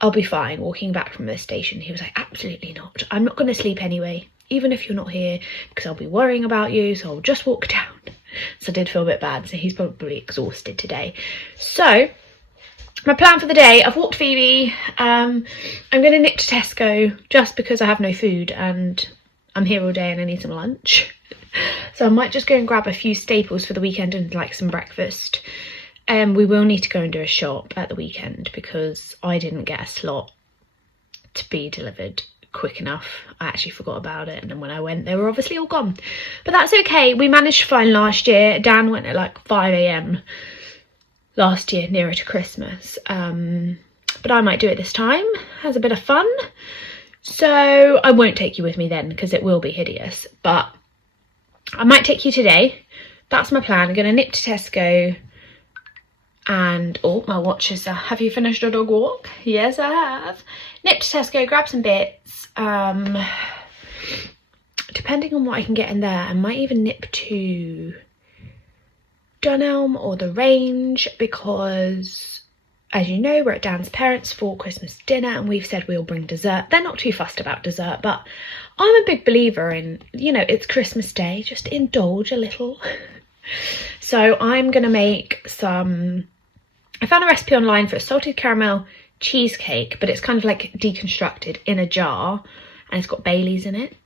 I'll be fine walking back from the station. He was like, absolutely not. I'm not going to sleep anyway, even if you're not here, because I'll be worrying about you, so I'll just walk down. So I did feel a bit bad, so he's probably exhausted today. So my plan for the day, I've walked Phoebe. I'm going to nip to Tesco just because I have no food and I'm here all day and I need some lunch. So I might just go and grab a few staples for the weekend and like some breakfast. We will need to go and do a shop at the weekend because I didn't get a slot to be delivered quick enough. I actually forgot about it, and then when I went they were obviously all gone, but that's okay. We managed to find last year. Dan went at like 5 AM last year, nearer to Christmas, but I might do it this time as a bit of fun. So I won't take you with me then because it will be hideous, but I might take you today. That's my plan. I'm gonna nip to Tesco and oh, my watch is have you finished your dog walk? Yes, I have. Nip to Tesco, grab some bits. Depending on what I can get in there, I might even nip to Dunelm or the Range because, as you know, we're at Dan's parents for Christmas dinner and we've said we'll bring dessert. They're not too fussed about dessert, but I'm a big believer in, you know, it's Christmas Day, just indulge a little. So I'm going to make some, I found a recipe online for a salted caramel cheesecake, but it's kind of like deconstructed in a jar and it's got Baileys in it,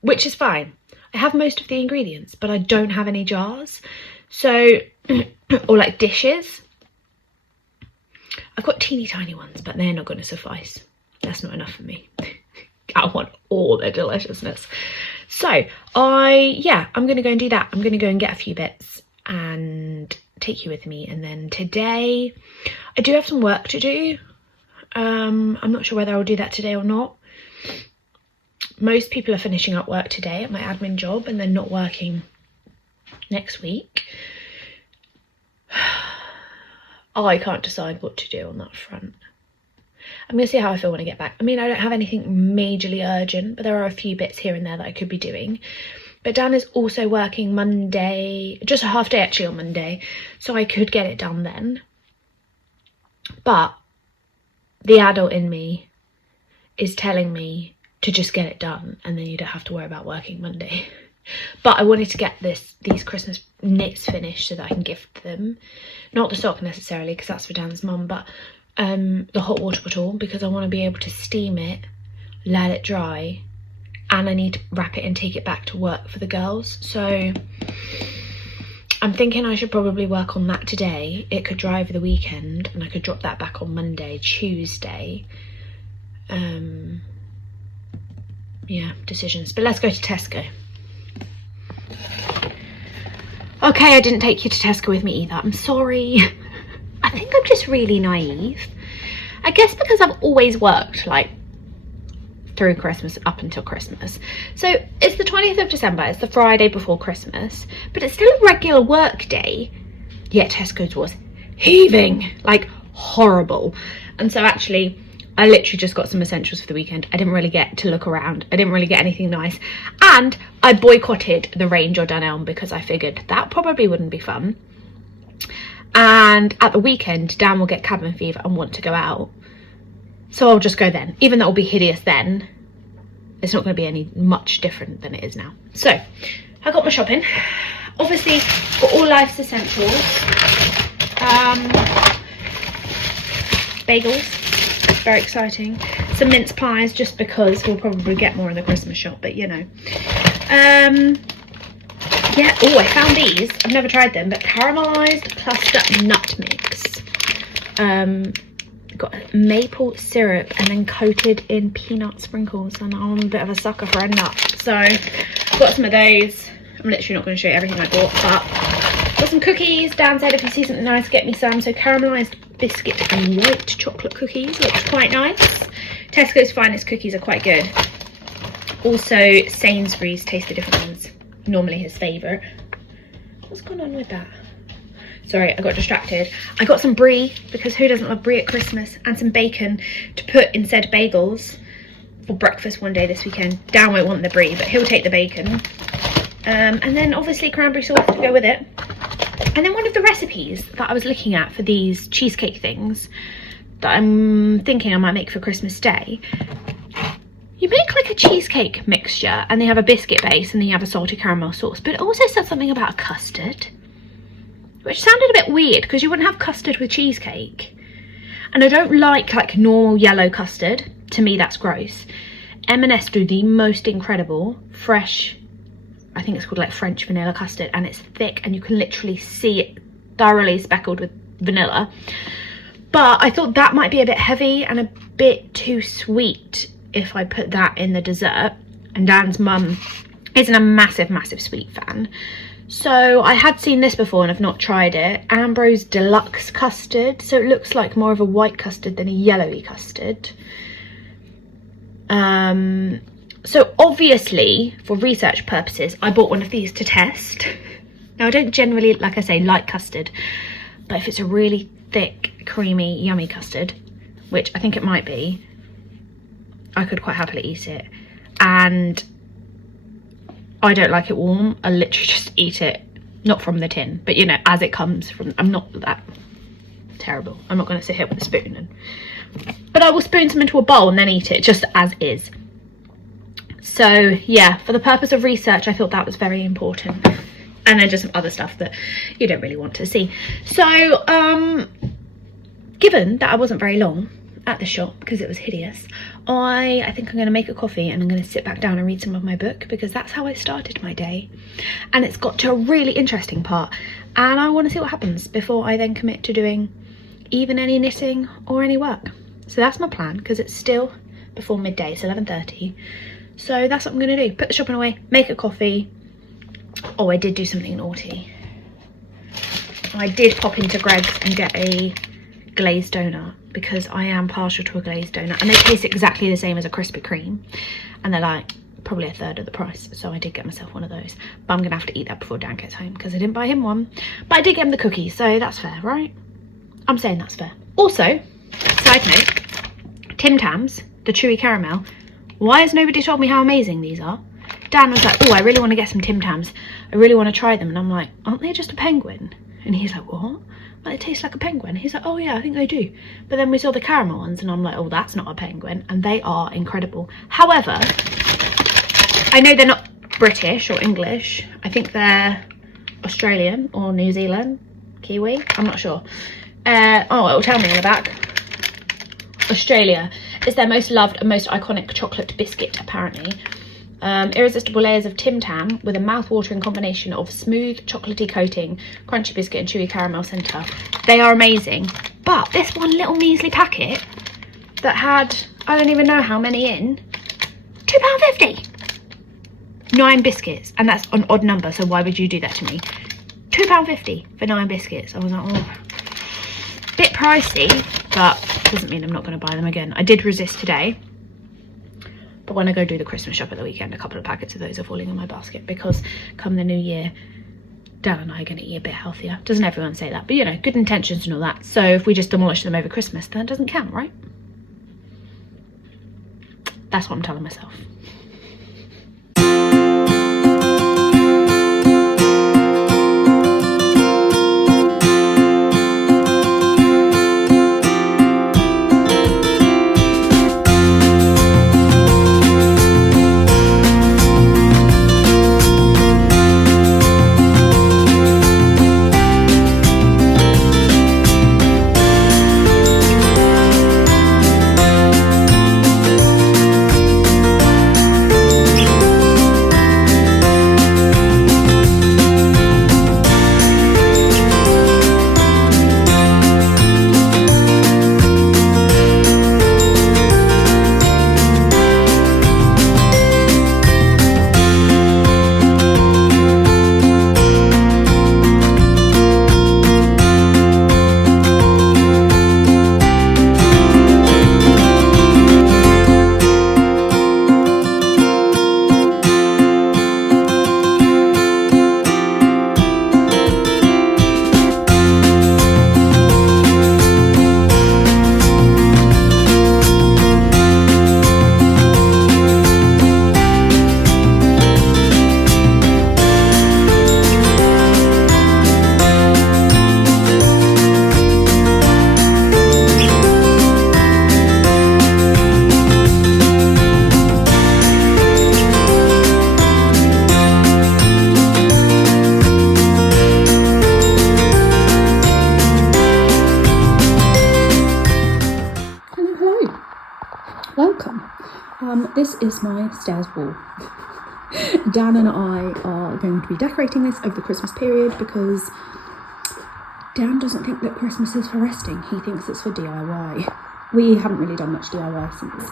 which is fine. I have most of the ingredients, but I don't have any jars. So, or like dishes. I've got teeny tiny ones, but they're not going to suffice. That's not enough for me. I want all the deliciousness. So I'm going to go and do that. I'm going to go and get a few bits and take you with me. And then today I do have some work to do. I'm not sure whether I'll do that today or not. Most people are finishing up work today at my admin job and then not working next week. I can't decide what to do on that front. I'm going to see how I feel when I get back. I mean, I don't have anything majorly urgent, but there are a few bits here and there that I could be doing. But Dan is also working Monday, just a half day actually on Monday, so I could get it done then. But the adult in me is telling me to just get it done and then you don't have to worry about working Monday. But I wanted to get these Christmas knits finished so that I can gift them. Not the sock necessarily, because that's for Dan's mum, but the hot water bottle, because I want to be able to steam it, let it dry, and I need to wrap it and take it back to work for the girls. So I'm thinking I should probably work on that today. It could dry over the weekend and I could drop that back on Monday, Tuesday. Yeah, decisions. But let's go to Tesco. Okay, I didn't take you to Tesco with me either. I'm sorry. I think I'm just really naive. I guess because I've always worked like through Christmas up until Christmas. So it's the 20th of December. It's the Friday before Christmas, but it's still a regular work day. Yet Tesco's was heaving, like horrible. And so actually I literally just got some essentials for the weekend. I didn't really get to look around. I didn't really get anything nice. And I boycotted the Range or Dunelm because I figured that probably wouldn't be fun. And at the weekend, Dan will get cabin fever and want to go out. So I'll just go then. Even though it'll be hideous then, it's not going to be any much different than it is now. So I got my shopping. Obviously, got all life's essentials. Bagels. Very exciting. Some mince pies, just because we'll probably get more in the Christmas shop, but you know. Yeah, oh, I found these. I've never tried them, but caramelized cluster nut mix. Got maple syrup and then coated in peanut sprinkles, and I'm a bit of a sucker for a nut, so got some of those. I'm literally not going to show you everything I bought, but got some cookies. Dan said if you see something nice, get me some. So caramelized biscuit and white chocolate cookies, looks quite nice. Tesco's Finest cookies are quite good. Also Sainsbury's, taste the different ones. Normally his favourite. What's going on with that? Sorry, I got distracted. I got some brie, because who doesn't love brie at Christmas, and some bacon to put in said bagels for breakfast one day this weekend. Dan won't want the brie, but he'll take the bacon. And then obviously cranberry sauce to go with it. And then one of the recipes that I was looking at for these cheesecake things, that I'm thinking I might make for Christmas Day. You make like a cheesecake mixture and they have a biscuit base and then you have a salted caramel sauce, but it also said something about a custard, which sounded a bit weird because you wouldn't have custard with cheesecake. And I don't like normal yellow custard. To me, that's gross. M&S do the most incredible fresh, I think it's called like French vanilla custard, and it's thick and you can literally see it thoroughly speckled with vanilla. But I thought that might be a bit heavy and a bit too sweet if I put that in the dessert. And Dan's mum isn't a massive sweet fan. So I had seen this before and I've not tried it. Ambrose Deluxe Custard. So it looks like more of a white custard than a yellowy custard. So obviously, for research purposes, I bought one of these to test. Now, I don't generally, like I say, like custard. But if it's a really thick, creamy, yummy custard, which I think it might be, I could quite happily eat it. And I don't like it warm. I literally just eat it, not from the tin, but you know, as it comes from. I'm not that terrible. I'm not going to sit here with a spoon but I will spoon some into a bowl and then eat it just as is. So yeah, for the purpose of research, I thought that was very important. And then just some other stuff that you don't really want to see. So given that I wasn't very long at the shop because it was hideous, I think I'm going to make a coffee and I'm going to sit back down and read some of my book, because that's how I started my day. And it's got to a really interesting part and I want to see what happens before I then commit to doing even any knitting or any work. So that's my plan, because it's still before midday. It's 11:30. So that's what I'm going to do. Put the shopping away, make a coffee. Oh, I did do something naughty. I did pop into Greg's and get a glazed donut, because I am partial to a glazed donut, and they taste exactly the same as a Krispy Kreme, and they're like probably a third of the price. So I did get myself one of those, but I'm gonna have to eat that before Dan gets home because I didn't buy him one. But I did get him the cookies, so that's fair, right? I'm saying that's fair. Also, side note, Tim Tams, the chewy caramel. Why has nobody told me how amazing these are? Dan was like, oh, I really want to get some Tim Tams. I really want to try them. And I'm like, aren't they just a penguin? And he's like, what? Well, they taste like a penguin. He's like, oh yeah, I think they do. But then we saw the caramel ones and I'm like, oh, that's not a penguin. And they are incredible. However, I know they're not British or English. I think they're Australian or New Zealand, Kiwi. I'm not sure. Oh, it'll tell me on the back. Australia is their most loved and most iconic chocolate biscuit, apparently. Irresistible layers of Tim Tam with a mouth-watering combination of smooth chocolatey coating, crunchy biscuit and chewy caramel centre. They are amazing. But this one little measly packet that had, I don't even know how many in, £2.50. 9 biscuits, and that's an odd number, so why would you do that to me? £2.50 for 9 biscuits. I was like, oh, bit pricey, but doesn't mean I'm not going to buy them again. I did resist today, but when I go do the Christmas shop at the weekend, a couple of packets of those are falling in my basket, because come the new year, Dan and I are going to eat a bit healthier. Doesn't everyone say that? But you know, good intentions and all that. So if we just demolish them over Christmas, then it doesn't count, right? That's what I'm telling myself. Welcome. This is my stairs wall. Dan and I are going to be decorating this over the Christmas period because Dan doesn't think that Christmas is for resting. He thinks it's for DIY. We haven't really done much DIY since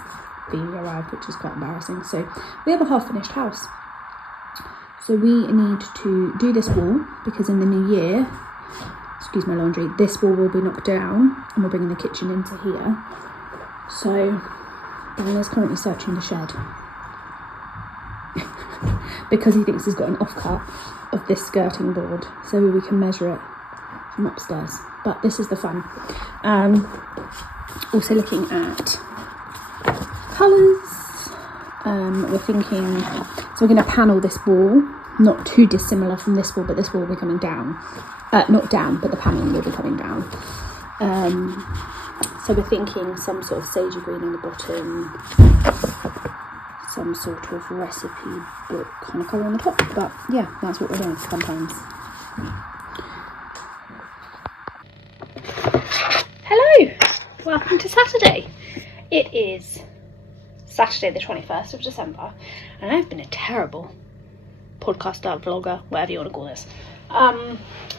Phoebe arrived, which is quite embarrassing. So we have a half-finished house. So we need to do this wall because in the new year, excuse my laundry, this wall will be knocked down and we're bringing the kitchen into here. So Dan is currently searching the shed because he thinks he's got an offcut of this skirting board so we can measure it from upstairs. But this is the fun. Also looking at colours. We're thinking, so we're going to panel this wall, not too dissimilar from this wall, but this wall will be coming down. Not down, but the panelling will be coming down. So we're thinking some sort of sagey green on the bottom, some sort of recipe book kind of colour on the top. But yeah, that's what we're doing. Fun times. Hello, welcome to Saturday. It is Saturday the 21st of December and I've been a terrible podcaster, vlogger, whatever you want to call this,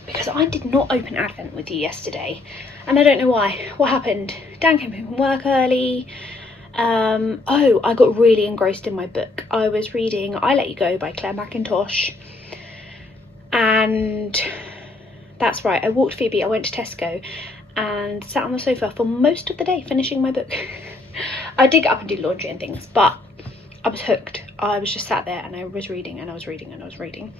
because I did not open Advent with you yesterday and I don't know why. What happened? Dan came home from work early. I got really engrossed in my book. I was reading I Let You Go by Claire Mackintosh, and that's right, I walked Phoebe, I went to Tesco and sat on the sofa for most of the day finishing my book. I did get up and do laundry and things, but I was hooked. I was just sat there and I was reading and I was reading and I was reading.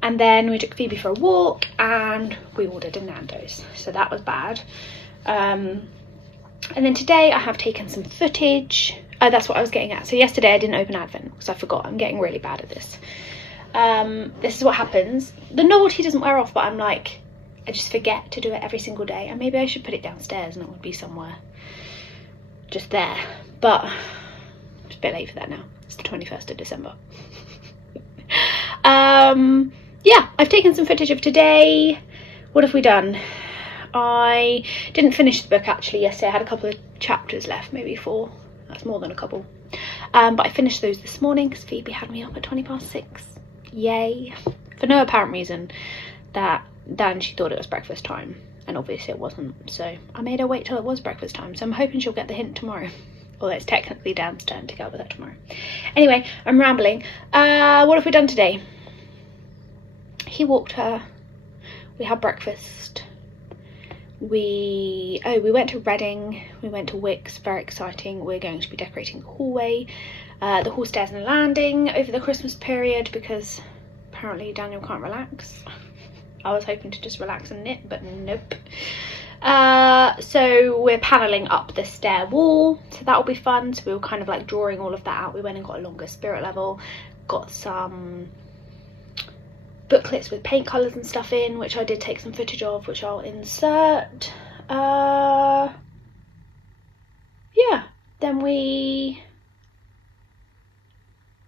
And then we took Phoebe for a walk and we ordered a Nando's. So that was bad. And then today I have taken some footage. That's what I was getting at. So yesterday I didn't open Advent because I forgot. I'm getting really bad at this. This is what happens. The novelty doesn't wear off, but I'm like, I just forget to do it every single day. And maybe I should put it downstairs and it would be somewhere just there. But it's a bit late for that now. It's the 21st of December. Yeah, I've taken some footage of today. What have we done? I didn't finish the book actually yesterday. I had a couple of chapters left, maybe 4. That's more than a couple. But I finished those this morning because Phoebe had me up at 6:20. Yay. For no apparent reason that then she thought it was breakfast time. And obviously it wasn't. So I made her wait till it was breakfast time. So I'm hoping she'll get the hint tomorrow. Although it's technically Dan's turn to get up with her tomorrow. Anyway, I'm rambling. What have we done today? He walked her. We had breakfast. We went to Reading. We went to Wickes. Very exciting. We're going to be decorating the hallway, the hall stairs and landing over the Christmas period because apparently Daniel can't relax. I was hoping to just relax and knit, but nope. So we're panelling up the stair wall, so that will be fun. So we were kind of like drawing all of that out. We went and got a longer spirit level, got some booklets with paint colours and stuff in, which I did take some footage of, which I'll insert. Yeah, then we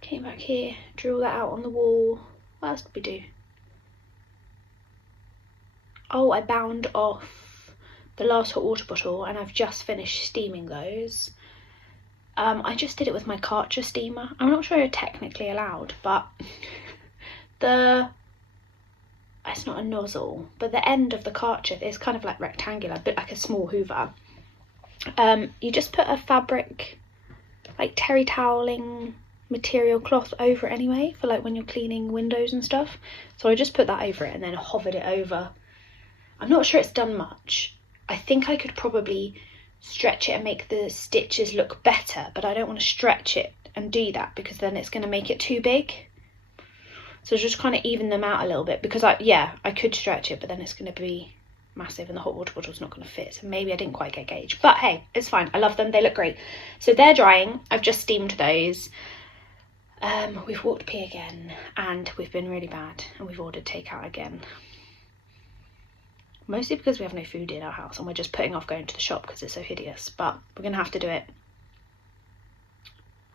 came back here, drew all that out on the wall. What else did we do? Oh, I bound off the last hot water bottle and I've just finished steaming those. I just did it with my Karcher steamer. I'm not sure you're technically allowed, but it's not a nozzle, but the end of the Karcher is kind of like rectangular, a bit like a small Hoover. You just put a fabric, like terry toweling material cloth over it anyway, for like when you're cleaning windows and stuff. So I just put that over it and then hovered it over. I'm not sure it's done much. I think I could probably stretch it and make the stitches look better, but I don't want to stretch it and do that because then it's going to make it too big. So just kind of even them out a little bit because I could stretch it, but then it's going to be massive and the hot water bottle's not going to fit. So maybe I didn't quite get gauge, but hey, it's fine. I love them. They look great. So they're drying. I've just steamed those. We've walked pee again and we've been really bad and we've ordered takeout again. Mostly because we have no food in our house and we're just putting off going to the shop because it's so hideous. But we're going to have to do it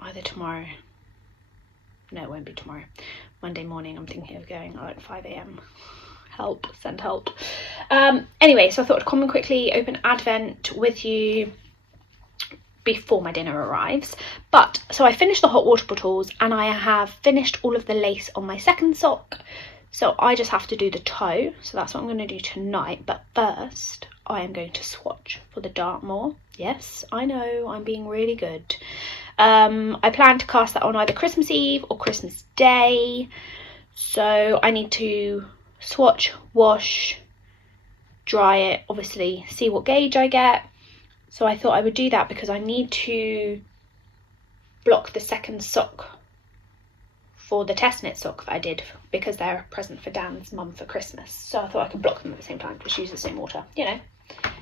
either tomorrow. No, it won't be tomorrow. Monday morning I'm thinking of going at like 5 a.m. Help, send help. Anyway, so I thought I'd come and quickly open Advent with you. before my dinner arrives. But so I finished the hot water bottles and I have finished all of the lace on my second sock, so I just have to do the toe. So that's what I'm going to do tonight. But first I am going to swatch for the Dartmoor. Yes, I know, I'm being really good. I plan to cast that on either Christmas Eve or Christmas Day, so I need to swatch, wash, dry it, obviously see what gauge I get. So I thought I would do that because I need to block the second sock for the test knit sock that I did, because they're a present for Dan's mum for Christmas. So I thought I could block them at the same time, just use the same water, you know,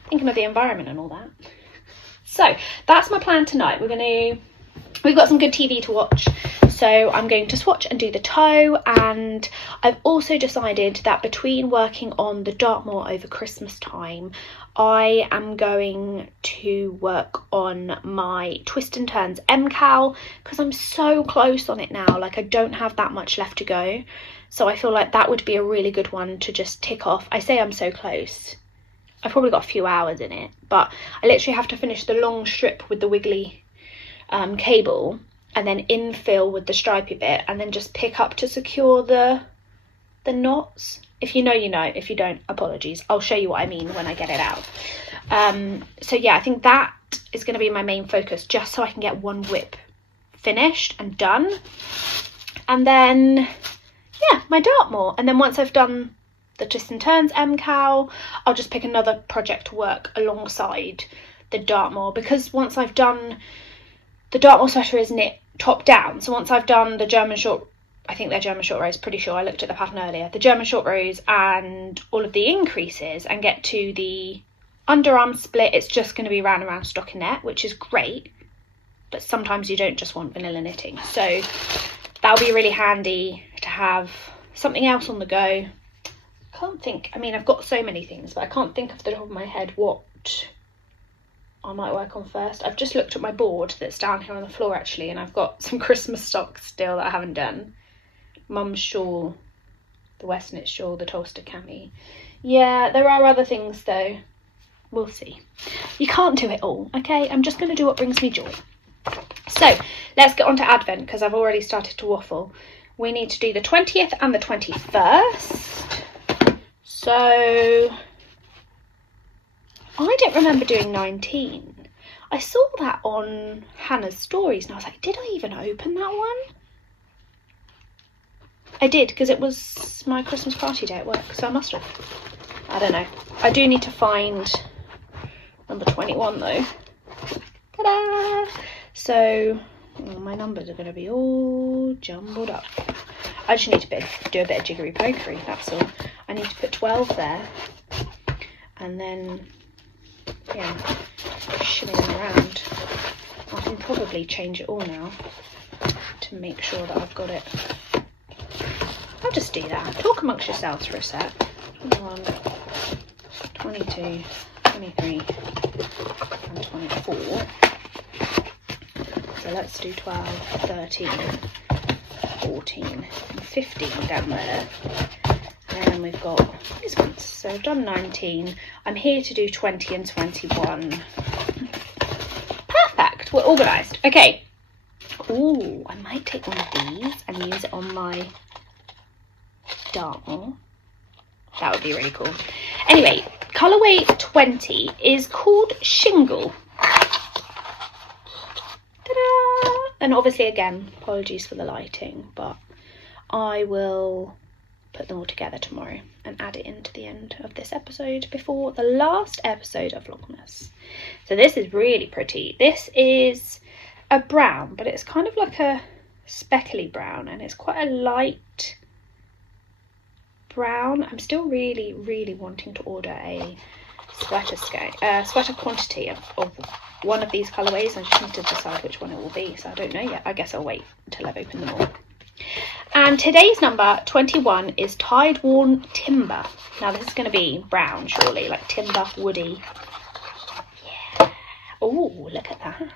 thinking of the environment and all that. So that's my plan tonight. We've got some good TV to watch, so I'm going to swatch and do the toe. And I've also decided that between working on the Dartmoor over Christmas time, I am going to work on my Twist and Turns MCal, because I'm so close on it now. Like, I don't have that much left to go, so I feel like that would be a really good one to just tick off. I say I'm so close, I've probably got a few hours in it, but I literally have to finish the long strip with the wiggly cable, and then infill with the stripy bit, and then just pick up to secure the knots. If you know, you know. If you don't, apologies. I'll show you what I mean when I get it out. So yeah, I think that is going to be my main focus, just so I can get one whip finished and done. And then, yeah, my Dartmoor. And then once I've done the Twist and Turns MCal, I'll just pick another project to work alongside the Dartmoor, because once I've done the Dartmoor sweater is knit top down, so once I've done the German short, I think they're German short rows, pretty sure, I looked at the pattern earlier, the German short rows and all of the increases, and get to the underarm split, it's just going to be round and round stockinette, which is great, but sometimes you don't just want vanilla knitting, so that'll be really handy to have something else on the go. Can't think, I mean, I've got so many things, but I can't think off the top of my head what I might work on first. I've just looked at my board that's down here on the floor actually, and I've got some Christmas socks still that I haven't done. Mum's shawl, the West Knit shawl, the Tolster cami. Yeah, there are other things though. We'll see. You can't do it all, okay? I'm just going to do what brings me joy. So let's get on to Advent, because I've already started to waffle. We need to do the 20th and the 21st. So I don't remember doing 19. I saw that on Hannah's stories and I was like, did I even open that one? I did, because it was my Christmas party day at work, so I must have. I don't know. I do need to find number 21 though. Ta-da! So my numbers are going to be all jumbled up. I just need to do a bit of jiggery pokery, that's all. I need to put 12 there, and then yeah, shimmy them around. I can probably change it all now to make sure that I've got it. I'll just do that. Talk amongst yourselves for a sec. 21, 22, 23 and 24. So let's do 12, 13, 14 and 15 down there. And then we've got these ones. So I've done 19. I'm here to do 20 and 21. Perfect. We're organised. Okay. Ooh, I might take one of these and use it on my Dartmoor. That would be really cool. Anyway, colourway 20 is called Shingle. Ta-da! And obviously, again, apologies for the lighting, but I will put them all together tomorrow and add it into the end of this episode before the last episode of Vlogmas. So this is really pretty. This is a brown, but it's kind of like a speckly brown, and it's quite a light brown. I'm still really, really wanting to order a sweater quantity of one of these colourways. I just need to decide which one it will be, so I don't know yet. I guess I'll wait until I've opened them all. And today's number 21 is Tide Worn Timber. Now this is going to be brown, surely, like timber, woody. Yeah. Oh, look at that.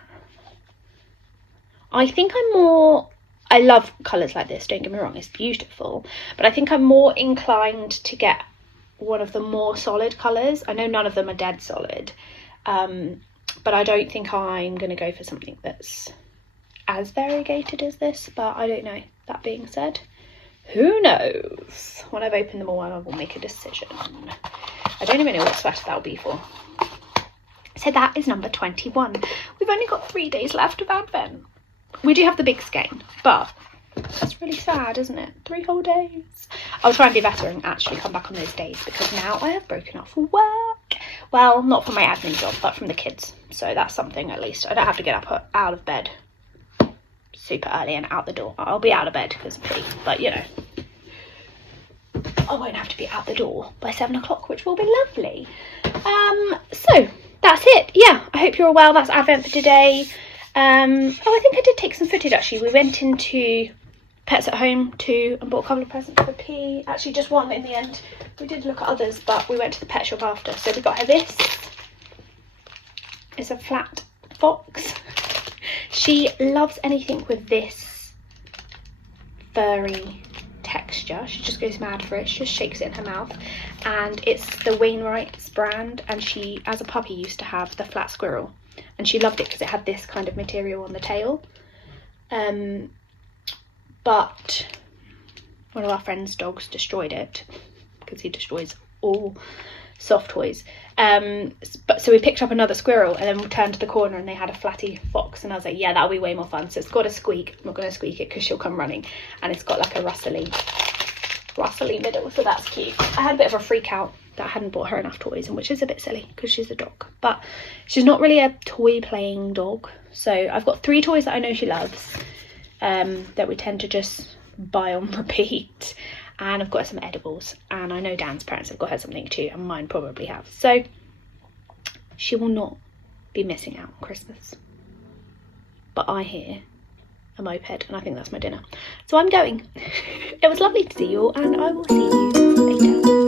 I think I love colours like this, don't get me wrong, it's beautiful, but I think I'm more inclined to get one of the more solid colours. I know none of them are dead solid, but I don't think I'm going to go for something that's as variegated as this, but I don't know. That being said, who knows? When I've opened them all, I will make a decision. I don't even know what sweater that'll be for. So that is number 21. We've only got 3 days left of Advent. We do have the big skein, but that's really sad, isn't it? 3 whole days. I'll try and be better and actually come back on those days, because now I have broken off for work. Well, not from my admin job, but from the kids. So that's something, at least. I don't have to get up out of bed super early and out the door. I'll be out of bed because of pee, but you know, I won't have to be out the door by 7 o'clock, which will be lovely. So that's it. Yeah, I hope you're all well. That's Advent for today. Oh, I think I did take some footage actually. We went into Pets at Home too and bought a couple of presents for P. Actually, just one in the end. We did look at others, but we went to the pet shop after. So we got her this. It's a flat fox. She loves anything with this furry texture. She just goes mad for it. She just shakes it in her mouth. And it's the Wainwright's brand. And she, as a puppy, used to have the flat squirrel. And she loved it because it had this kind of material on the tail. But one of our friend's dogs destroyed it, because he destroys all soft toys. So we picked up another squirrel, and then we turned to the corner and they had a flatty fox, and I was like, yeah, that'll be way more fun. So it's got a squeak. I'm not going to squeak it because she'll come running, and it's got like a rustly middle, so that's cute. I had a bit of a freak out that I hadn't bought her enough toys, and which is a bit silly because she's a dog, but she's not really a toy playing dog. So I've got 3 toys that I know she loves, that we tend to just buy on repeat, and I've got some edibles, and I know Dan's parents have got her something too, and mine probably have. So she will not be missing out on Christmas. But I hear a moped, and I think that's my dinner. So I'm going. It was lovely to see you all, and I will see you later.